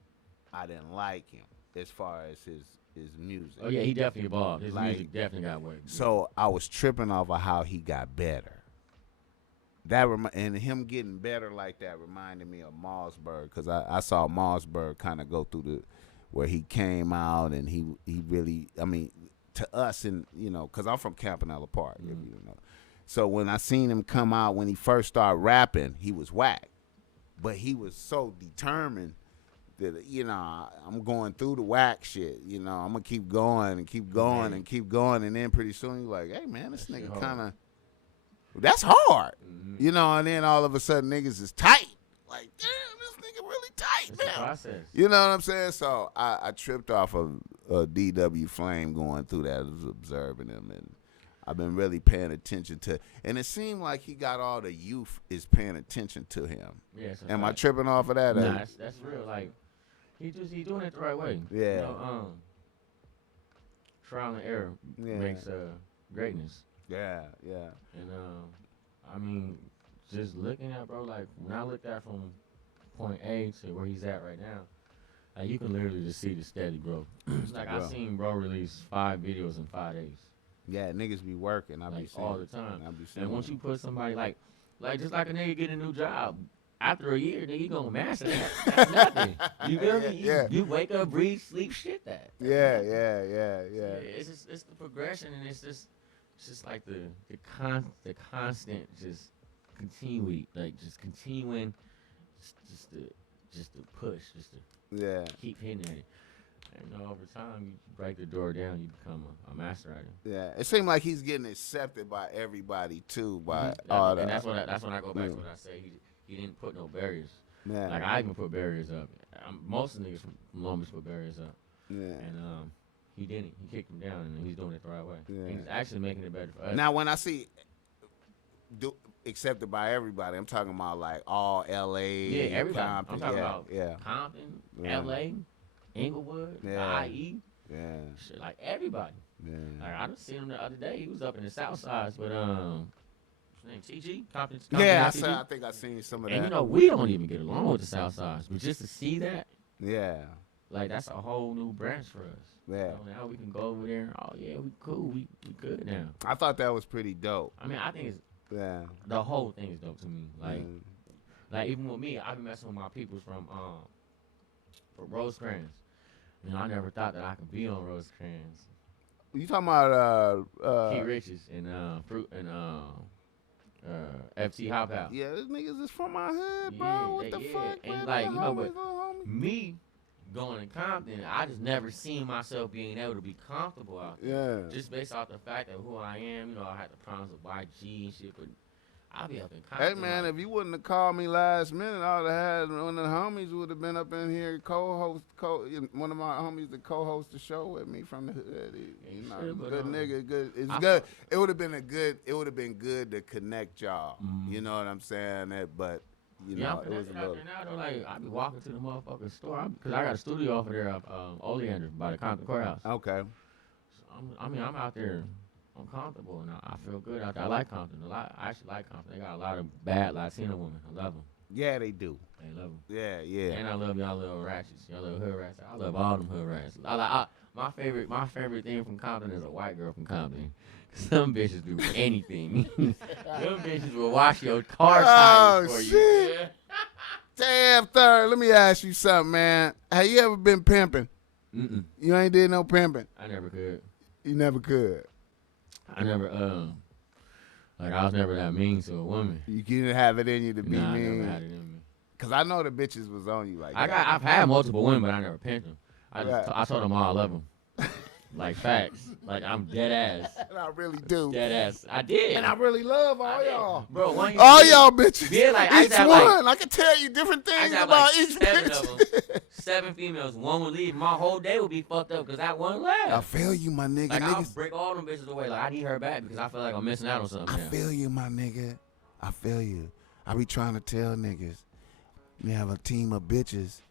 I didn't like him as far as his music. Oh yeah, he definitely evolved. His music definitely got worse. So I was tripping off of how he got better. And him getting better like that reminded me of Mossberg, because I saw Mossberg kind of go through where he came out and he really, I mean, to us, and because I'm from Campanella Park, if you know. So when I seen him come out when he first started rapping, he was whack, but he was so determined that I'm going through the whack shit. I'm gonna keep going and keep going and keep going, and then pretty soon you're like, hey man, this nigga kind of that's hard, And then all of a sudden niggas is tight. Like, damn, this nigga really tight, it's man. Process. You know what I'm saying? So I tripped off of DW Flame going through that. I was observing him, and I've been really paying attention to. And it seemed like he got all the youth is paying attention to him. Yeah, Am I tripping off of that? Nah, that's real. Like, he doing it the right way. Yeah. Trial and error makes greatness. Yeah, yeah. And I mean, just looking at bro, like when I look at from point A to where he's at right now, like you can literally just see the steady growth. Like I seen bro release 5 videos in 5 days. Yeah, niggas be working. I be seeing all the time. I be seeing and once you put somebody like just like a nigga get a new job, after a year, nigga, you gonna master that. That's nothing. You feel me? You wake up, breathe, sleep, shit that. Yeah. It's the progression, and it's just like the constant just continuing, just to push, just to keep hitting at it. And over time, you break the door down, you become a master at it. Yeah, it seemed like he's getting accepted by everybody too. And that's when I go back to what I say. He didn't put no barriers. Yeah. Like I even put barriers up. Most of the niggas from Long Beach put barriers up. Yeah. And he didn't. He kicked them down, and he's doing it the right way. Yeah. He's actually making it better for us. Now, when I see accepted by everybody, I'm talking about like all L.A. Yeah, everybody. Compton. I'm talking about Compton, L.A., Inglewood, IE. Yeah. Shit, like everybody. Yeah. Like I just seen him the other day. He was up in the South Side with his name TG. Compton, yeah, TG. I think I seen some of that. And we don't even get along with the South Sides, but just to see that, like that's a whole new branch for us. Yeah. Now we can go over there and we cool, we good now. I thought that was pretty dope. I mean, I think it's the whole thing is dope to me. Like even with me, I've been messing with my peoples from Rosecrans. I never thought that I could be on Rosecrans. You talking about Key Riches and Fruit and FT Hop Out. Yeah, these niggas is from my hood, bro. What the fuck? And like, but me going to Compton, I just never seen myself being able to be comfortable out there. Yeah. Just based off the fact of who I am, I had the problems with YG and shit, but I'll be up in Compton. Hey man, if you wouldn't have called me last minute, I would have had one of the homies would have been up in here one of my homies that co-host the show with me from the hood. Good nigga, good. It's good. It would have been good to connect y'all. You know what I'm saying? But it was a little. Now, though, like I be walking to the motherfucking store because I got a studio over there up Oleander by the Compton Courthouse. Okay. So, I'm out there. I'm comfortable and I feel good out there. I like Compton a lot. I actually like Compton. They got a lot of bad Latino women. I love them. Yeah, they do. They love them. Yeah. And I love y'all little ratchets. Y'all little hood rats. I love all them hood rats. My favorite thing from Compton is a white girl from Compton. Some bitches do anything. Them bitches will wash your car tires for you. Yeah. Damn, third. Let me ask you something, man. Have you ever been pimping? Mm-mm. You ain't did no pimping. I never could. You never could. I never, I was never that mean to a woman. You didn't have it in you to be mean. I never had it in me. Cause I know the bitches was on you like that. I've had multiple women, but I never pimped them. I told them all I love them. Like facts. Like I'm dead ass. And I really do. Dead ass. I did. And I really love all y'all. Bro, all y'all bitches. Yeah, like each one. I can tell you different things about each bitch. 7 females. One would leave. My whole day would be fucked up because that one left. I feel you, my nigga. Like I'll break all them bitches away. Like I need her back because I feel like I'm missing out on something. I feel you, my nigga. I feel you. I be trying to tell niggas. You have a team of bitches.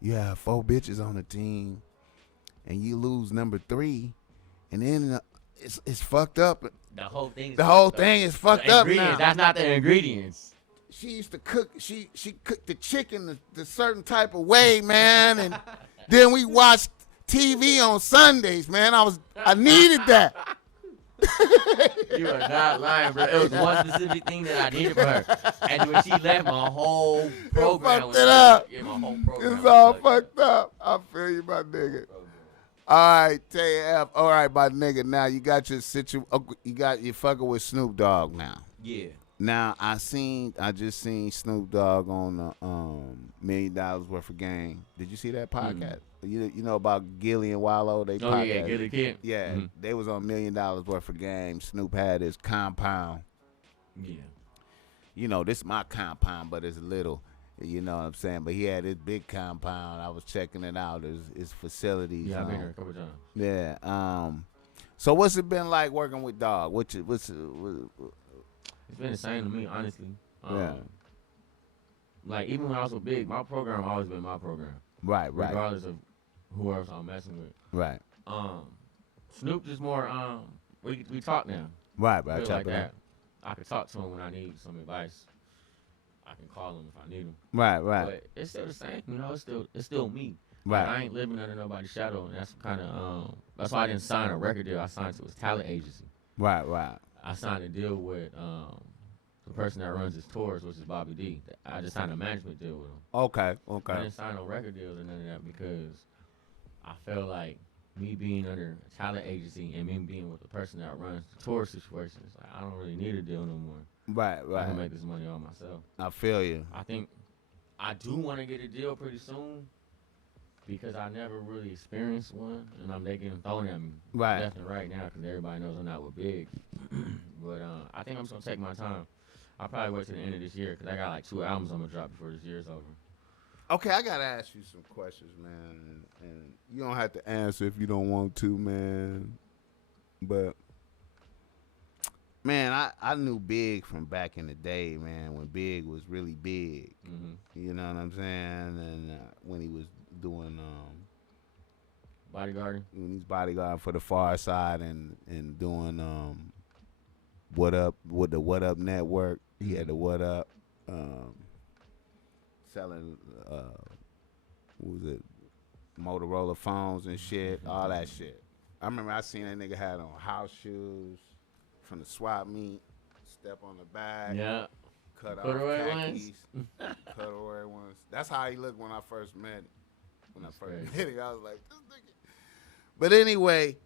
You have 4 bitches on the team. And you lose number 3, and then it's fucked up. The whole thing is fucked up now. That's not the ingredients. She used to cook. She cooked the chicken the certain type of way, man. And then we watched TV on Sundays, man. I needed that. You are not lying, bro. It was one specific thing that I needed for her, and when she left, my whole program fucked it up. Yeah, my whole program. It's all fucked up. I feel you, my nigga. All right, TF. All right, my nigga. Now you got your you fucking with Snoop Dogg now. Yeah. Now I just seen Snoop Dogg on the $1 million worth of game. Did you see that podcast? You know about Gilly and Wallow? They podcast. Yeah, Gilly Kid. Yeah, they was on $1 million worth of game. Snoop had his compound. Yeah. You know, this is my compound, but it's little. You know what I'm saying? But he had his big compound. I was checking it out. His facilities. Yeah, I've been here a couple times. Yeah. So what's it been like working with Dog? It's been the same to me, honestly. Yeah. Like, even when I was so big, my program always been my program. Right. Regardless of who else I'm messing with. Right. Snoop is more, we talk now. Right. Like that. I can talk to him when I need some advice. I can call him if I need him. Right. But it's still the same, you know. It's still me. Right. Like, I ain't living under nobody's shadow, and that's kind of that's why I didn't sign a record deal. I signed to his talent agency. Right. I signed a deal with the person that runs his tours, which is Bobby D. I just signed a management deal with him. Okay. I didn't sign no record deals or none of that because I felt like me being under a talent agency and me being with the person that runs the tour situations, like, I don't really need a deal no more. Right. I can make this money on myself. I feel you. I think I do want to get a deal pretty soon because I never really experienced one, and they getting thrown at me left and right now because everybody knows I'm not with Big. But I think I'm just gonna take my time. I'll probably wait till the end of this year because I got like 2 albums I'm gonna drop before this year's over. Okay, I gotta ask you some questions, man, and you don't have to answer if you don't want to, man. But man, I knew Big from back in the day, man, when Big was really big. Mm-hmm. You know what I'm saying? And when he was doing bodyguarding, when he's bodyguarding for the Far Side and doing What Up with the What Up Network. He had the What Up. Selling what was it, Motorola phones and shit, all that shit. I remember I seen that nigga had on house shoes from the swap meet, step on the back, cut off khakis, corduroy ones. That's how he looked when I first met him. When I first met him, I was like, this nigga. But anyway,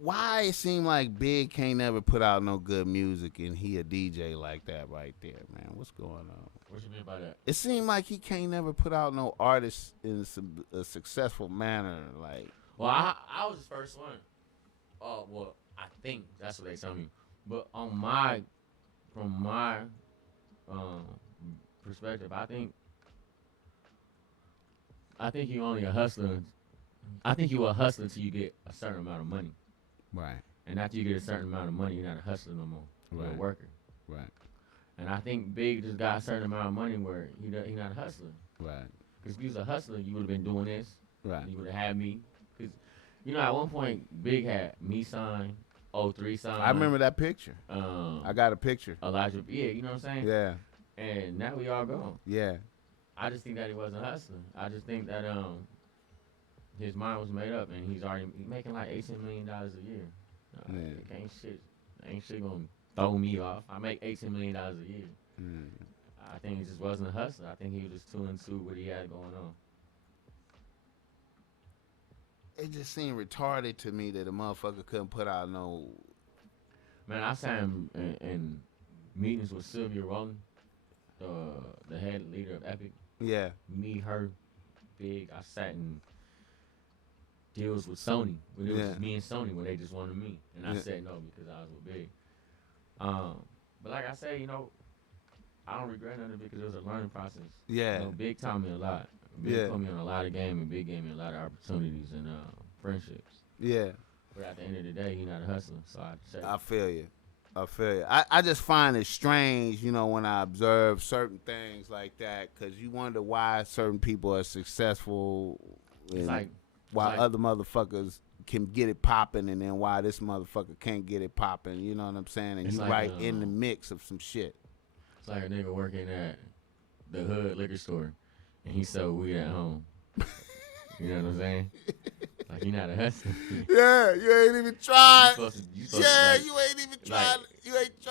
why it seem like Big can't never put out no good music and he a DJ like that right there, man? What's going on? What you mean by that? It seemed like he can't never put out no artist in a successful manner. Like, well, I was his first one. Well, I think that's what they tell me. But from my perspective, I think you only a hustler. I think you a hustler until you get a certain amount of money. Right. And after you get a certain amount of money, you're not a hustler no more. You're a worker. Right. And I think Big just got a certain amount of money where he not a hustler. Right. Because if you was a hustler, you would have been doing this. Right. You would have had me. Because, you know, at one point, Big had me signed, 03 signed. I remember that picture. I got a picture. Elijah, you know what I'm saying? Yeah. And now we all gone. Yeah. I just think that he wasn't hustling. I just think that his mind was made up, and he's making like $18 million a year. Ain't shit gonna throw me off. I make $18 million a year. I think he just wasn't a hustler. I think he was just too into what he had going on. It just seemed retarded to me that a motherfucker couldn't put out no. Man, I sat in meetings with Sylvia Rowland, the head leader of Epic. Yeah. Me, her, Big. I sat in deals with Sony. When it was just me and Sony when they just wanted me. And I said no because I was with Big. But like I say, you know, I don't regret none of it because it was a learning process. Yeah. You know, Big taught me a lot. Big put me on a lot of game, and Big gave me a lot of opportunities and friendships. Yeah. But at the end of the day, he's not a hustler. So I feel you. I just find it strange, you know, when I observe certain things like that, because you wonder why certain people are successful and while other motherfuckers can get it popping, and then why this motherfucker can't get it popping, you know what I'm saying? And you right in the mix of some shit. It's like a nigga working at the hood liquor store, and he sold weed at home. You know what I'm saying? Like, you're not a hustler. Yeah, you ain't even trying. You you ain't even trying. You ain't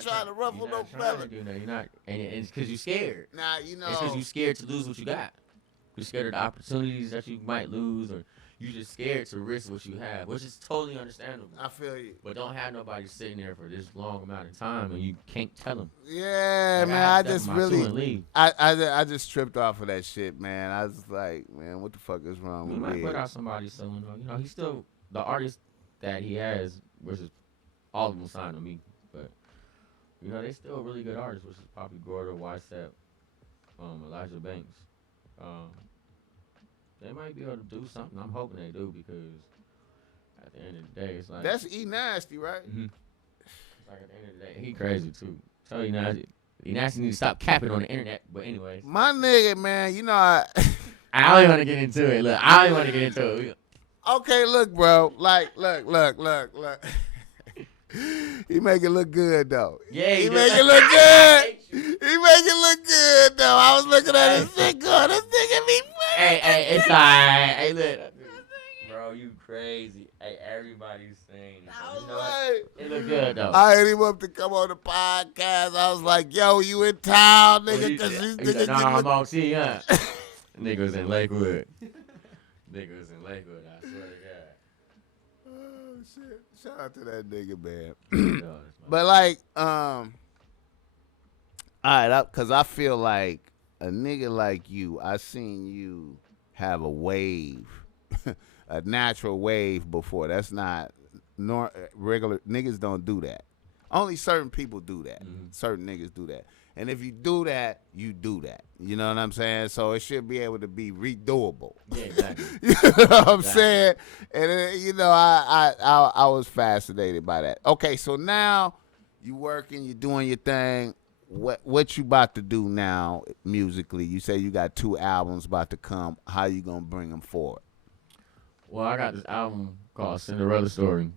trying to ruffle no feather. You're not, and it's because you're scared. Nah, you know. It's because you're scared to lose what you got. You're scared of the opportunities that you might lose, or you just scared to risk what you have, which is totally understandable. I feel you. But don't have nobody sitting there for this long amount of time and you can't tell them. Yeah, like, man. I just really, I just tripped off of that shit, man. I was like, man, what the fuck is wrong with me? He might put out somebody selling, he's still the artist that he has, versus all of them signed to me. But they still really good artists, which is Poppy Gordo, YSEP, Elijah Banks. They might be able to do something. I'm hoping they do, because at the end of the day, it's like that's E Nasty, right? Mm-hmm. It's like at the end of the day, he crazy too. Tell you Nasty, E Nasty need to stop capping on the internet. But anyways, my nigga, man, I don't even want to get into it. Look, I don't even want to get into it. Okay, look, bro. Like, look. He make it look good though. Yeah, he make it look good. He make it look good though. I was looking at his shit going, this nigga be funny. Hey, it's alright. Hey, look, bro, you crazy. Hey, everybody's saying it. It look good though. I hit him up to come on the podcast. I was like, yo, you in town, nigga? Cause these niggas. Nah, I'm on T, huh? Niggas in Lakewood. Niggas in Lakewood, I swear to God. Oh shit. Shout out to that nigga, man. But like, all right, cause I feel like a nigga like you, I seen you have a wave, a natural wave before. That's not regular. Niggas don't do that. Only certain people do that. Mm-hmm. Certain niggas do that. And if you do that, you do that. You know what I'm saying? So it should be able to be redoable. Yeah, exactly. You know what I'm saying? And I was fascinated by that. Okay, so now you working, you doing your thing. What you about to do now musically? You say you got 2 albums about to come. How you gonna bring them forward? Well, I got this album called Cinderella Story.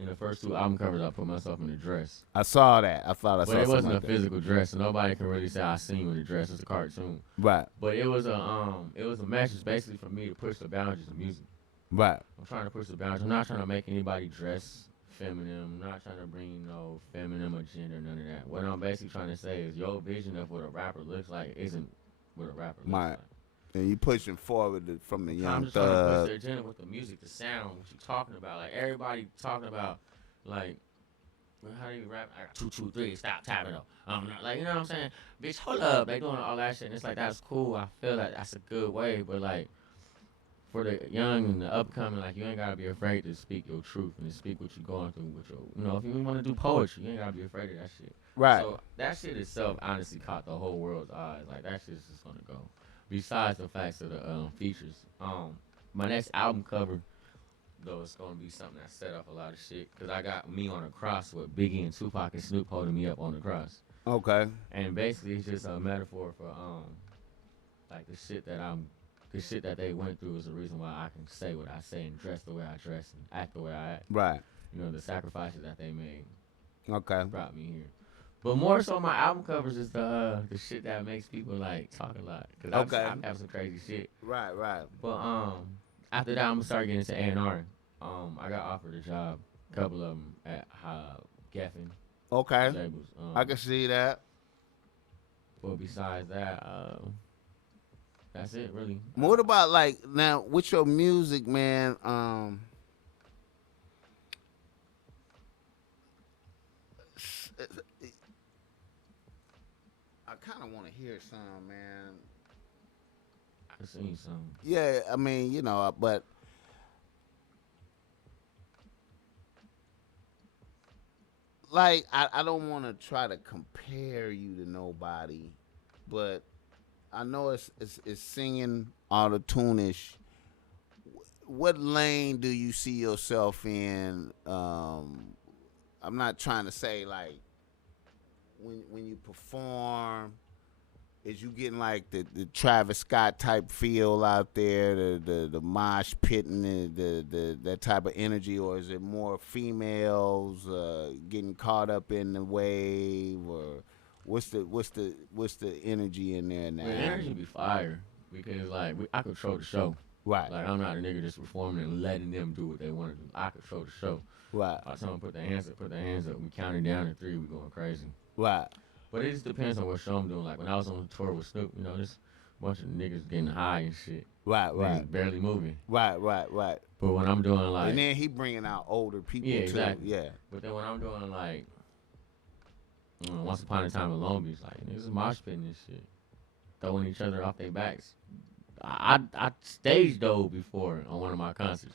In the first 2 album covers, I put myself in a dress. I saw that. I thought I saw. But it wasn't a physical dress, so nobody can really say I seen you in a dress. It's a cartoon. Right. But it was a message basically for me to push the boundaries of music. Right. I'm trying to push the boundaries. I'm not trying to make anybody dress feminine. I'm not trying to bring no feminine agenda, none of that. What I'm basically trying to say is your vision of what a rapper looks like isn't what a rapper looks like. And you pushing forward from the young I'm just trying to push the agenda with the music, the sound, what you talking about. Like, everybody talking about, like, how do you rap? I got 2, 2, 3, stop tapping up. Like, you know what I'm saying? Bitch, hold up. They doing all that shit. And it's like, that's cool. I feel like that's a good way. But, like, for the young and the upcoming, like, you ain't got to be afraid to speak your truth and to speak what you're going through with your, if you want to do poetry, you ain't got to be afraid of that shit. Right. So, that shit itself honestly caught the whole world's eyes. Like, that shit's just going to go. Besides the facts of the features, my next album cover, though, it's gonna be something that set off a lot of shit. Cause I got me on a cross with Biggie and Tupac and Snoop holding me up on the cross. Okay. And basically, it's just a metaphor for like the shit that they went through is the reason why I can say what I say and dress the way I dress and act the way I act. Right. The sacrifices that they made. Okay. Brought me here. But more so, my album covers is the shit that makes people like talk a lot. Cause I have some crazy shit. Right. But after that, I'm gonna start getting into A&R. I got offered a job, a couple of them at Geffen. Okay. Labels. I can see that. But besides that, that's it really. What about like now with your music, man? I kind of want to hear some, man. I've seen some. Yeah, I mean, but like, I don't want to try to compare you to nobody, but I know it's singing auto-tune-ish. What lane do you see yourself in? I'm not trying to say like when you perform, is you getting like the Travis Scott type feel out there, the mosh pit and the that type of energy, or is it more females getting caught up in the wave, or what's the energy in there now? The energy be fire because like I control the show. Right. Like I'm not a nigga just performing and letting them do what they want to do. I control the show. Right. I tell them put their hands up. We counting down to 3. We going crazy. Right. But it just depends on what show I'm doing. Like when I was on tour with Snoop, just bunch of niggas getting high and shit. Right. Niggas barely moving. Right. But when I'm doing like, and then he bringing out older people yeah, too. exactly. Yeah. But then when I'm doing like, Once Upon a Time in Long Beach, like niggas is mosh pitting this shit, throwing each other off their backs. I staged dove before on one of my concerts.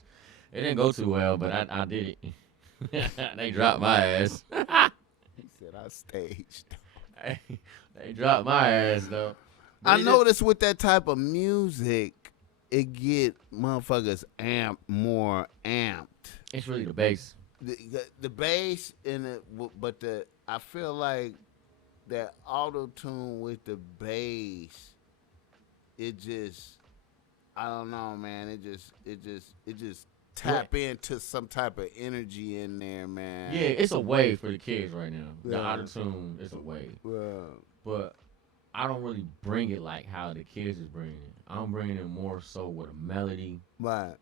It didn't go too well, but I did it. They dropped my ass. He said I staged. They dropped my ass though. I noticed with that type of music, it get motherfuckers more amped. It's really the bass. The bass but I feel like that auto tune with the bass, it just, I don't know, man. It just tap into some type of energy in there, man. Yeah, it's a wave for the kids right now. The auto tune is a wave. But I don't really bring it like how the kids is bringing it. I'm bringing it more so with a melody, right,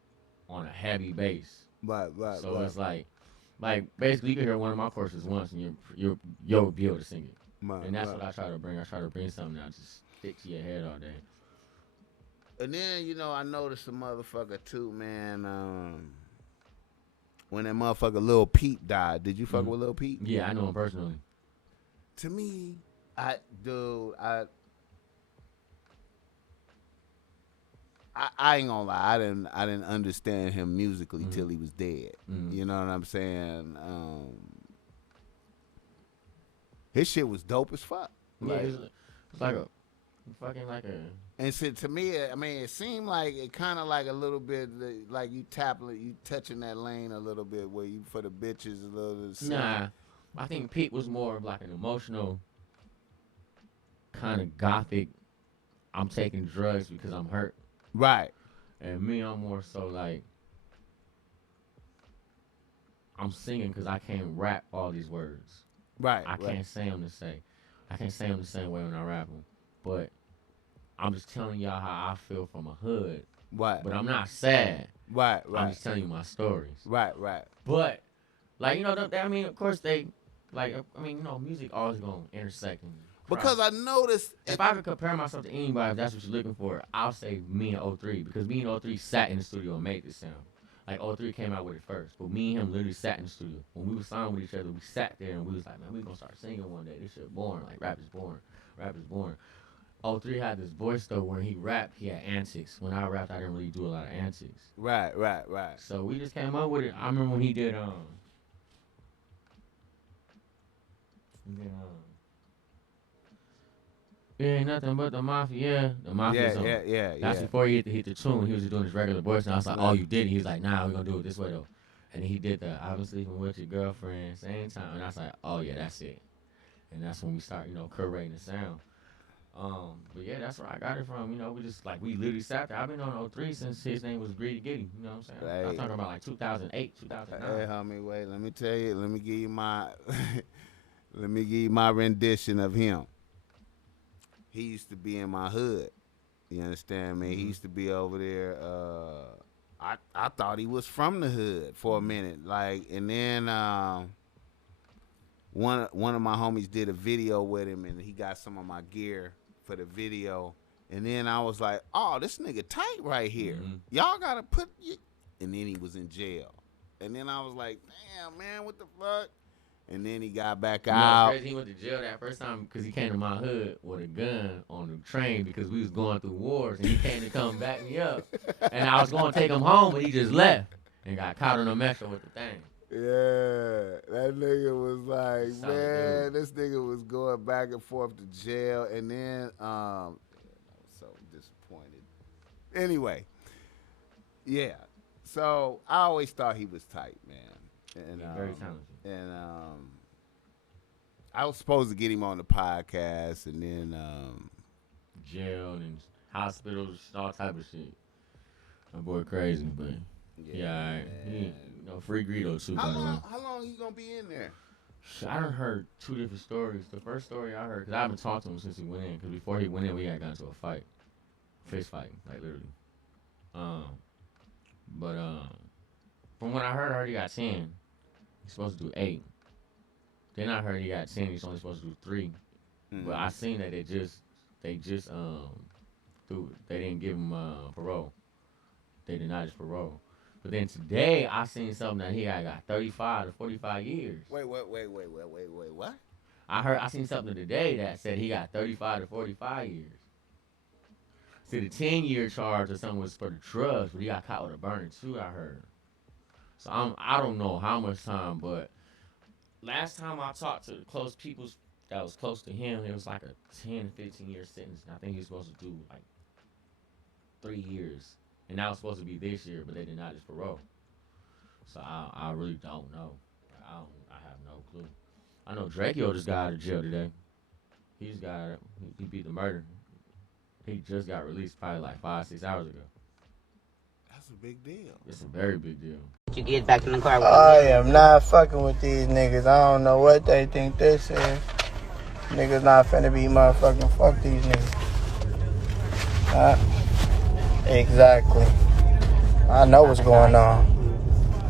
on a heavy bass. Right. So it's like basically you can hear one of my courses once and you'll be able to sing it. Right, and that's what I try to bring. I try to bring something that just stick to your head all day. And then, I noticed a motherfucker too, man. When that motherfucker Lil Peep died, did you fuck with Lil Peep? Yeah, I know him personally. To me, I ain't gonna lie. I didn't understand him musically till he was dead. You know what I'm saying? His shit was dope as fuck. Yeah, it's like a fucking like a. And so to me, I mean, it seemed like it kind of like a little bit like you touching that lane a little bit where you for the bitches a little. Nah, I think Pete was more of like an emotional, kind of gothic. I'm taking drugs because I'm hurt. Right. And me, I'm more so like I'm singing because I can't rap all these words. Right. I can't say them I can't say them the same way when I rap them, but I'm just telling y'all how I feel from a hood. Right. But I'm not sad. Right. I'm just telling you my stories. Right. But, like, I mean, of course music always going to intersect. Because I noticed. If I could compare myself to anybody, if that's what you're looking for, I'll say me and 03. Because me and 03 sat in the studio and made this sound. Like, 03 came out with it first. But me and him literally sat in the studio. When we were signed with each other, we sat there and we was like, man, we going to start singing one day. This shit boring. Like, rap is boring. 03 had this voice though when he rapped, he had antics. When I rapped, I didn't really do a lot of antics. Right. So we just came up with it. I remember when he did it ain't nothing but the mafia. The mafia song. Yeah. That's before he hit the tune. He was just doing his regular voice, and I was like, "Oh, you did it." He was like, "Nah, we're gonna do it this way though." And he did the "I've been sleeping with your girlfriend" same time, and I was like, "Oh yeah, that's it." And that's when we start, curating the sound. But yeah, that's where I got it from. We literally sat there. I've been on 03 since his name was Greedy Giddy. You know what I'm saying? I'm talking about like 2008, 2009. Hey, homie, wait. Let me tell you. Let me give you my. Let me give you my rendition of him. He used to be in my hood. You understand me? He used to be over there. I thought he was from the hood for a minute, and then one of my homies did a video with him, and he got some of my gear for the video. And then I was like, "Oh, this nigga tight right here. Y'all gotta put." And then he was in jail. And then I was like, "Damn, man, what the fuck?" And then he got back out. Crazy. He went to jail that first time because he came to my hood with a gun on the train because we was going through wars, and he came to come back me up. And I was going to take him home, but he just left and got caught on the metro with the thing. Yeah, that nigga was like, man, this nigga was going back and forth to jail, and then I was so disappointed. Anyway, yeah. So I always thought he was tight, man. And very talented. And I was supposed to get him on the podcast, and then jail and hospitals, all type of shit. My boy crazy, but yeah, he, free Greedo too. How long he gonna be in there? I done heard two different stories. The first story I heard, because I haven't talked to him since he went in, because before he went in, we had gotten into a fight, fist fight, like literally. But from what I heard he got 10. He's supposed to do 8. Then I heard he got 10. He's only supposed to do 3. But I seen that they just They didn't give him parole. They denied his parole. But then today I seen something that he got 35 to 45 years. Wait, what? I seen something today that said he got 35 to 45 years. See, the 10-year charge or something was for the drugs, but he got caught with a burner too, I heard. So I don't know how much time, but last time I talked to the close people that was close to him, it was like a 10, 15-year sentence. I think he was supposed to do like 3 years. And that was supposed to be this year, but they denied his parole. So I really don't know. I have no clue. I know Drakeo just got out of jail today. He beat the murder. He just got released probably like 5-6 hours ago. That's a big deal. It's a very big deal. You get back in the car with I am not fucking with these niggas. I don't know what they think this is. Niggas not finna be motherfucking fuck these niggas. Exactly. I know what's going on.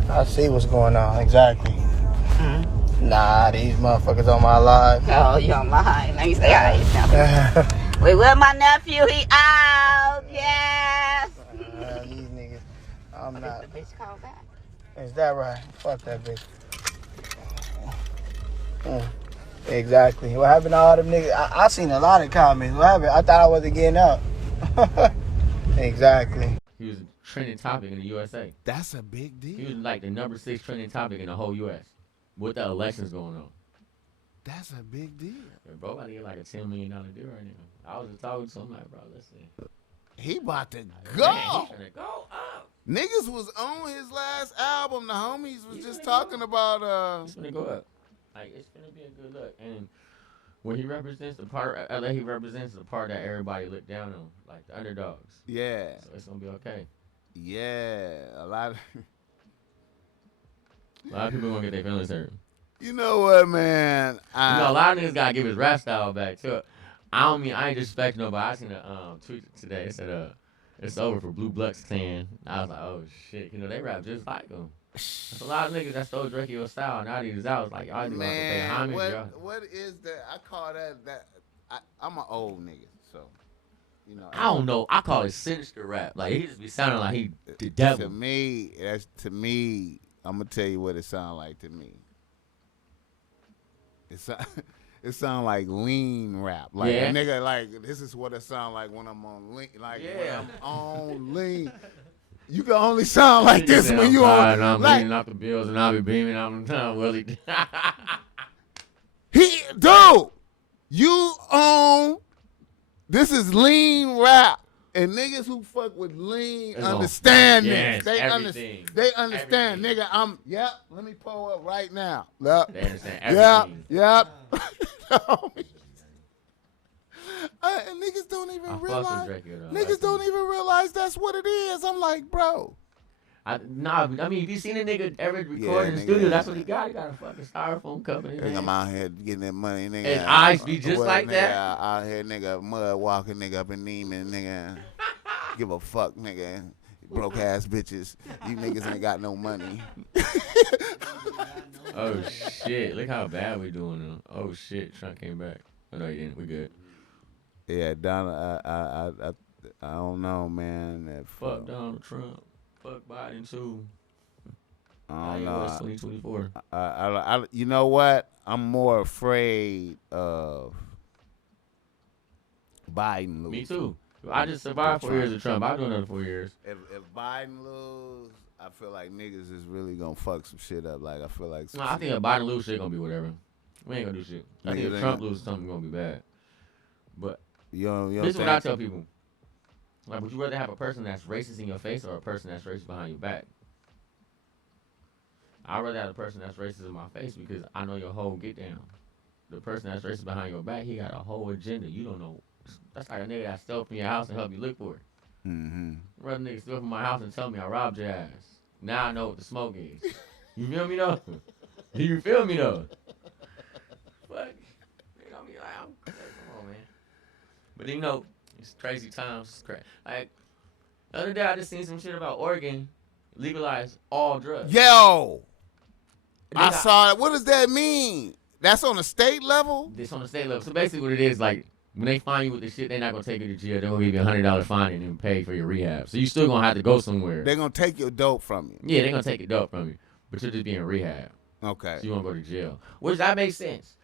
I see what's going on. Exactly. Mm-hmm. Nah, these motherfuckers on my live. Oh, you on mine. Let me say hi. Wait, where my nephew? He out. Yes. These niggas. I'm not. The bitch called back. Is that right? Fuck that bitch. Exactly. What happened to all them niggas? I seen a lot of comments. What happened? I thought I wasn't getting up. Exactly. He was a trending topic in the USA. That's a big deal. He was like the number 6 trending topic in the whole US with the elections going on. That's a big deal. Yeah, bro, I get like a $10 million deal right now. I was just talking to him like, bro, listen. He about to Like, go. Man, he finna go up. Niggas was on his last album. The homies was just talking about. It's gonna go up. Like, it's gonna be a good look. And when he represents the part, LA, he represents the part that everybody looked down on, like the underdogs. Yeah. So it's gonna be okay. Yeah. A lot of people gonna get their feelings hurt. You know what, man? A lot of niggas gotta give his rap style back too. I ain't disrespecting nobody. I seen a tweet today. It said, it's over for Blue Bloods clan. I was like, oh shit, they rap just like him. There's a lot of niggas that stole Drakeo's style. Now these out like, y'all need to pay homage. What is that? I call that. I'm an old nigga, so I don't know. I call it sinister rap. Like he just be sounding like he the devil. To me. I'm gonna tell you what it sounds like to me. It sound like lean rap. Like a nigga, like this is what it sound like when I'm on lean. Like when I'm on lean. You can only sound like this when you on. And I'm like, leaning off the bills and I'll be beaming on the time. Willie. Dude, you own. This is lean rap. And niggas who fuck with lean understand this. They understand. Everything. Nigga, let me pull up right now. Yep. They understand everything. Yep. And niggas don't even realize. Niggas don't even realize that's what it is. I'm like, bro. I mean, if you seen a nigga ever record in the studio, that's what he got. He got a fucking styrofoam cup in his hand. I'm out here getting that money, nigga. And eyes be just like that. Out here, nigga, mud walking, nigga, up in Neiman, nigga. Give a fuck, nigga. Broke ass bitches. You niggas ain't got no money. Oh shit! Look how bad we doing now. Oh shit! Trump came back. Oh no, he didn't. We good. Yeah, Donald. I don't know, man. Fuck Donald Trump. Fuck Biden too. I don't know. 2024. You know what? I'm more afraid of Biden losing. Me too. I just survived 4 years of Trump. I'll do another 4 years. If Biden lose, I feel like niggas is really gonna fuck some shit up. Like I feel like. I think if Biden lose, shit gonna be whatever. We ain't gonna do shit. I think if Trump loses, something gonna be bad. But this is what I tell people. Like, would you rather have a person that's racist in your face or a person that's racist behind your back? I'd rather have a person that's racist in my face because I know your whole get down. The person that's racist behind your back, he got a whole agenda. You don't know. That's like a nigga that stole from your house and help you look for it. Mm-hmm. Rather nigga steal from my house and tell me I robbed your ass. Now I know what the smoke is. You feel me though? You feel me though? Fuck. You know me like, come on, man. But it's crazy times. It's crazy. Like, the other day I just seen some shit about Oregon legalize all drugs. Yo! I saw it. What does that mean? That's on the state level? It's on the state level. So basically what it is, like, When they find you with this shit, they're not gonna take you to jail. They're gonna give you $100 fine and then pay for your rehab. So you still gonna have to go somewhere. They're gonna take your dope from you. Yeah, they're gonna take your dope from you, but you'll just be in rehab. Okay. So you won't go to jail, which that makes sense.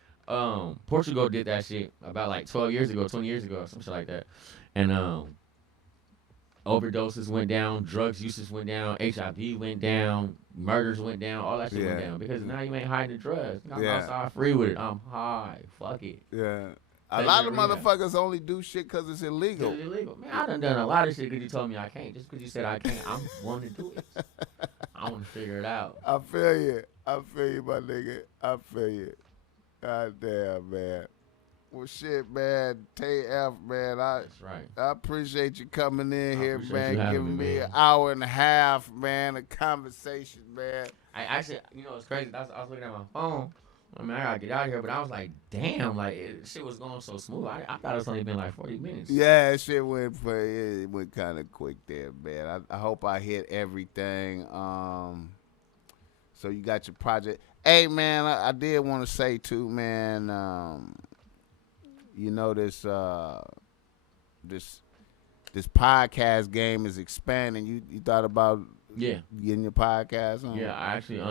Portugal did that shit about like 12 years ago, 20 years ago, some shit like that, and overdoses went down, drugs usage went down, HIV went down, murders went down, all that shit went down because now you ain't hiding the drugs. I'm outside free with it. I'm high. Fuck it. Yeah. A lot of motherfuckers only do shit because it's illegal. It's illegal. Man, I done a lot of shit because you told me I can't. Just because you said I can't, I'm wanting to do it. I want to figure it out. I feel you. I feel you, my nigga. I feel you. God damn, man. Well, shit, man. TAY, man. That's right. I appreciate you coming in here, man. Giving me an hour and a half, man, of conversation, man. I actually, it's crazy. I was looking at my phone. I mean, I gotta get out of here, but I was like, damn, like, shit was going so smooth. I thought it was only been like 40 minutes. Yeah, shit went kind of quick there, man. I hope I hit everything. So you got your project. Hey, man, I did want to say, too, man, this podcast game is expanding. You thought about getting your podcast on? Yeah, I actually,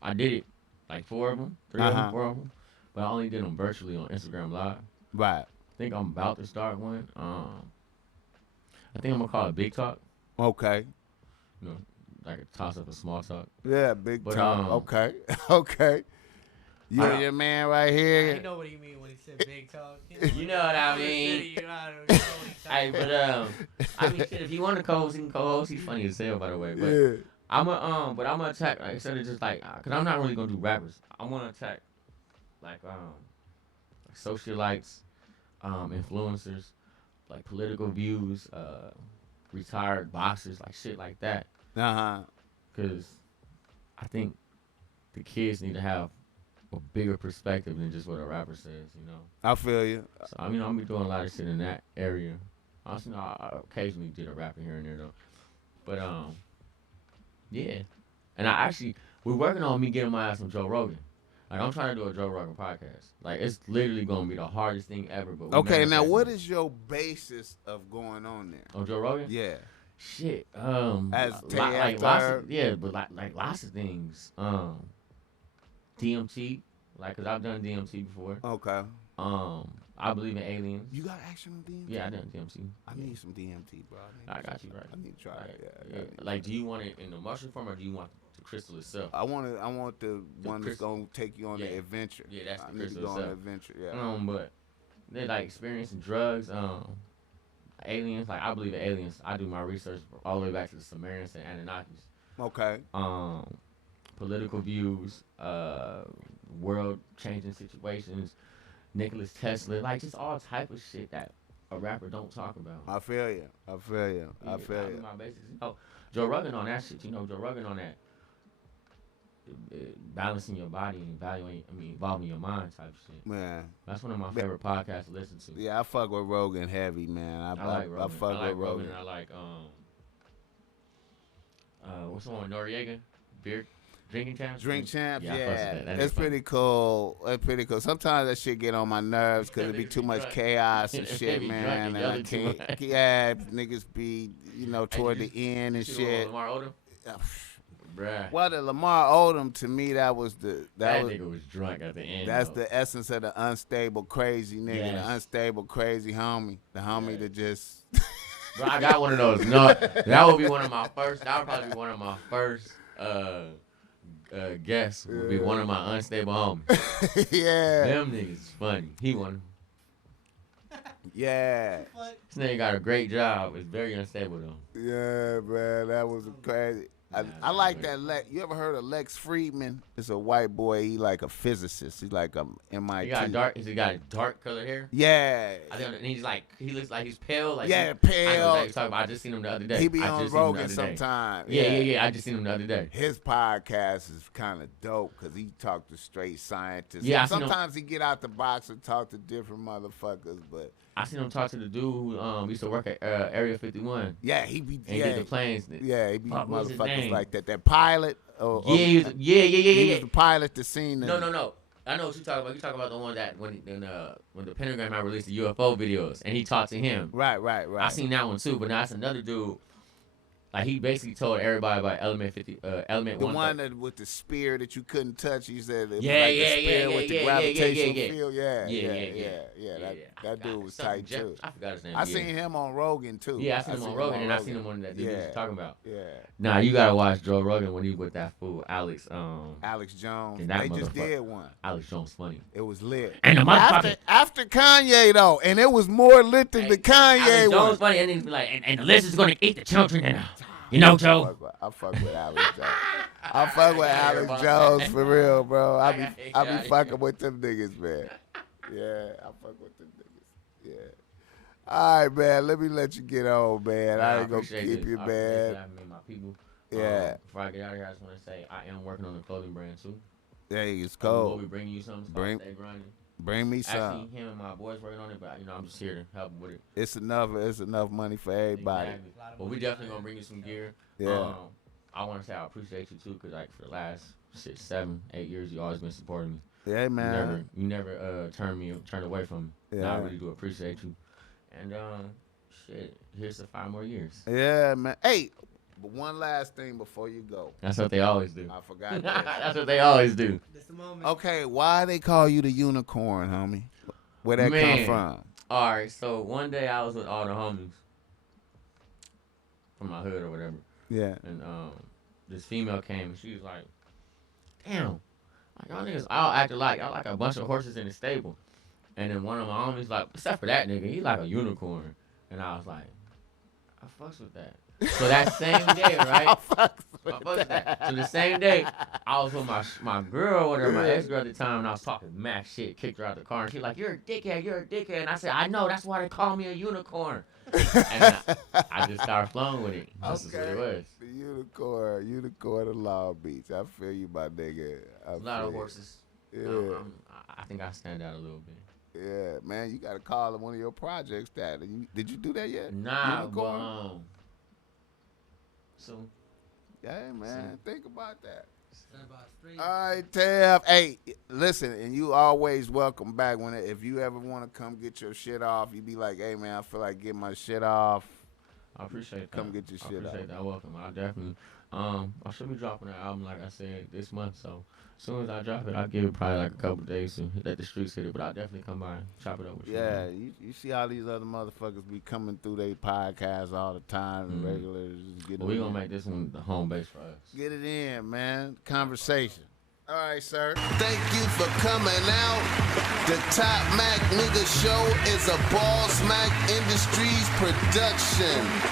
I did it. Like 4 of them, 3 of them, 4 of them. But I only did them virtually on Instagram Live. Right. I think I'm about to start one. I think I'm going to call it Big Talk. Okay. Like a toss-up of small talk. Yeah, Big Talk. Okay. Okay. You and your man right here. I know what he mean when he said Big Talk. You know what I mean. Hey, but I mean, shit, if he want to co-host, he can co-host. He's funny as hell, by the way. But yeah. I'm gonna attack, like, instead of just like, cause I'm not really gonna do rappers. I wanna attack like socialites, influencers, like political views, retired boxers, like shit like that. Cause I think the kids need to have a bigger perspective than just what a rapper says. I feel you. So I'm gonna be doing a lot of shit in that area. Honestly, I occasionally did a rapper here and there though, but yeah, and we're working on me getting my ass on Joe Rogan. Like, I'm trying to do a Joe Rogan podcast. Like, it's literally gonna be the hardest thing ever. But okay, now what is your basis of going on there? On Joe Rogan? Yeah. Shit. As like lots of, but like lots of things. DMT, like, cause I've done DMT before. Okay. I believe in aliens. You got action on DMT? Yeah, I done DMT. I need some DMT, bro. I got you, right. I need to try it. Yeah. Like, do you want it in the mushroom form or do you want the crystal itself? I want the one that's gonna take you on the adventure. Yeah, that's the crystal need to go itself. on the adventure. Yeah. But they're like experiencing drugs. Aliens. Like, I believe in aliens. I do my research all the way back to the Sumerians and Anunnakis. Okay. Political views. World changing situations. Nikola Tesla, like, just all type of shit that a rapper don't talk about. I feel you. I feel you. I feel you. My basics. Joe Rogan on that shit. Joe Rogan on that balancing your body and evolving your mind type shit. Man, that's one of my favorite podcasts to listen to. Yeah, I fuck with Rogan heavy, man. I like Rogan. I fuck with Rogan. I like what's the one, Noriega? Beer Drinking Champs? Drink Champs, yeah. It's pretty cool. It's pretty cool. Sometimes that shit get on my nerves because it be too much chaos and shit, man. And I can't. Yeah, niggas be, toward the end and shit. Lamar Odom? Bruh. Well, the Lamar Odom, to me, that nigga was drunk at the end. That's the essence of the unstable, crazy nigga. Yes. The unstable, crazy homie. The homie that just... Bro, I got one of those. No, that would be one of my first. That would probably be one of my first... guess would be one of my unstable homies. Yeah. Them niggas funny. He one. Yeah. This nigga got a great job. It's very unstable though. Yeah, man. That was crazy. I like that. You ever heard of Lex Friedman? It's a white boy. He like a physicist. He's like a MIT. He got dark colored hair? Yeah. And he looks like he's pale. Like pale. I just seen him the other day. He be on Rogan sometime. Yeah. I just seen him the other day. His podcast is kind of dope because he talk to straight scientists. Yeah. Sometimes he get out the box and talk to different motherfuckers, but. I seen him talk to the dude who used to work at Area 51. Yeah, he be. And get the planes. Yeah, he be motherfuckers like that. That pilot. Yeah. He was the pilot that seen the. No. I know what you talking about. You talking about the one that when the Pentagon had released the UFO videos and he talked to him. Right. I seen that one too, but now it's another dude. Like he basically told everybody about element 1. The one that with the spear that you couldn't touch. He said it was Yeah, like yeah, the spear yeah, with yeah, the yeah, gravitational yeah. field. Yeah. That dude was tight too. I forgot his name. I seen him on Rogan too. Yeah, I seen him on Rogan, and I seen him on that dude was talking about. Yeah. Nah, you gotta watch Joe Rogan when he with that fool Alex. Alex Jones. And that They just did one. Alex Jones funny. It was lit. And the motherfucker after Kanye though, and it was more lit than the Kanye Alex one. Jones funny, and then he be like, and the list is gonna eat the children, and you know, Joe. I fuck with Alex Jones. I fuck with Alex Jones for real, bro. I be fucking with them niggas, man. Yeah, I fuck with them niggas. Yeah. All right, man. Let me let you get on, man. I ain't gonna keep you, man. My people. Yeah. Before I get out of here, I just want to say I am working on a clothing brand too. Hey, it's cold. We'll be bringing you something. Stay grinding. Bring me some. Actually, him and my boys working on it, but I'm just here to help him with it. It's enough money for everybody. Exactly. But we definitely gonna bring you some gear. Yeah. I want to say I appreciate you too, cause like for the last 6, 7, 8 years, you always been supporting me. Yeah, man. You never turned away from me. Yeah. Now I really do appreciate you. And shit, here's to 5 more years. Yeah, man. Hey, but one last thing before you go. That's what they always do. I forgot that. That's what they always do. This the moment. Okay, why they call you the unicorn, homie? Where that come from? All right, so one day I was with all the homies from my hood or whatever. Yeah. And this female came and she was like, damn, like y'all niggas all acting like y'all like a bunch of horses in the stable. And then one of my homies like, except for that nigga, he like a unicorn. And I was like, I fucks with that. So that same day, right? I fucks with that. So the same day, I was with my girl or whatever, my ex-girl at the time, and I was talking mad shit, kicked her out the car, and she like, you're a dickhead. And I said, I know, that's why they call me a unicorn. And I just started flowing with it. That's just what it was. The unicorn of Long Beach. I feel you, my nigga. A lot of horses. Yeah. I think I stand out a little bit. Yeah, man, you gotta call it one of your projects that. Did you do that yet? Nah, unicorn? but soon. Yeah, man, think about that. All All right, Tab. Hey, listen, and you always welcome back if you ever want to come get your shit off. You be like, hey, man, I feel like getting my shit off. I appreciate that. Come get your shit off. I appreciate that. Welcome. I definitely. I should be dropping that album, like I said, this month. So as soon as I drop it, I'll give it probably like a couple days to let the streets hit it. But I'll definitely come by and chop it up with you. Yeah, you see how these other motherfuckers be coming through their podcasts all the time, and regulars. But we gonna make this one the home base for us. Get it in, man. Conversation. All right, sir. Thank you for coming out. The Top Mac Nigga Show is a BOSSMACK Industries production.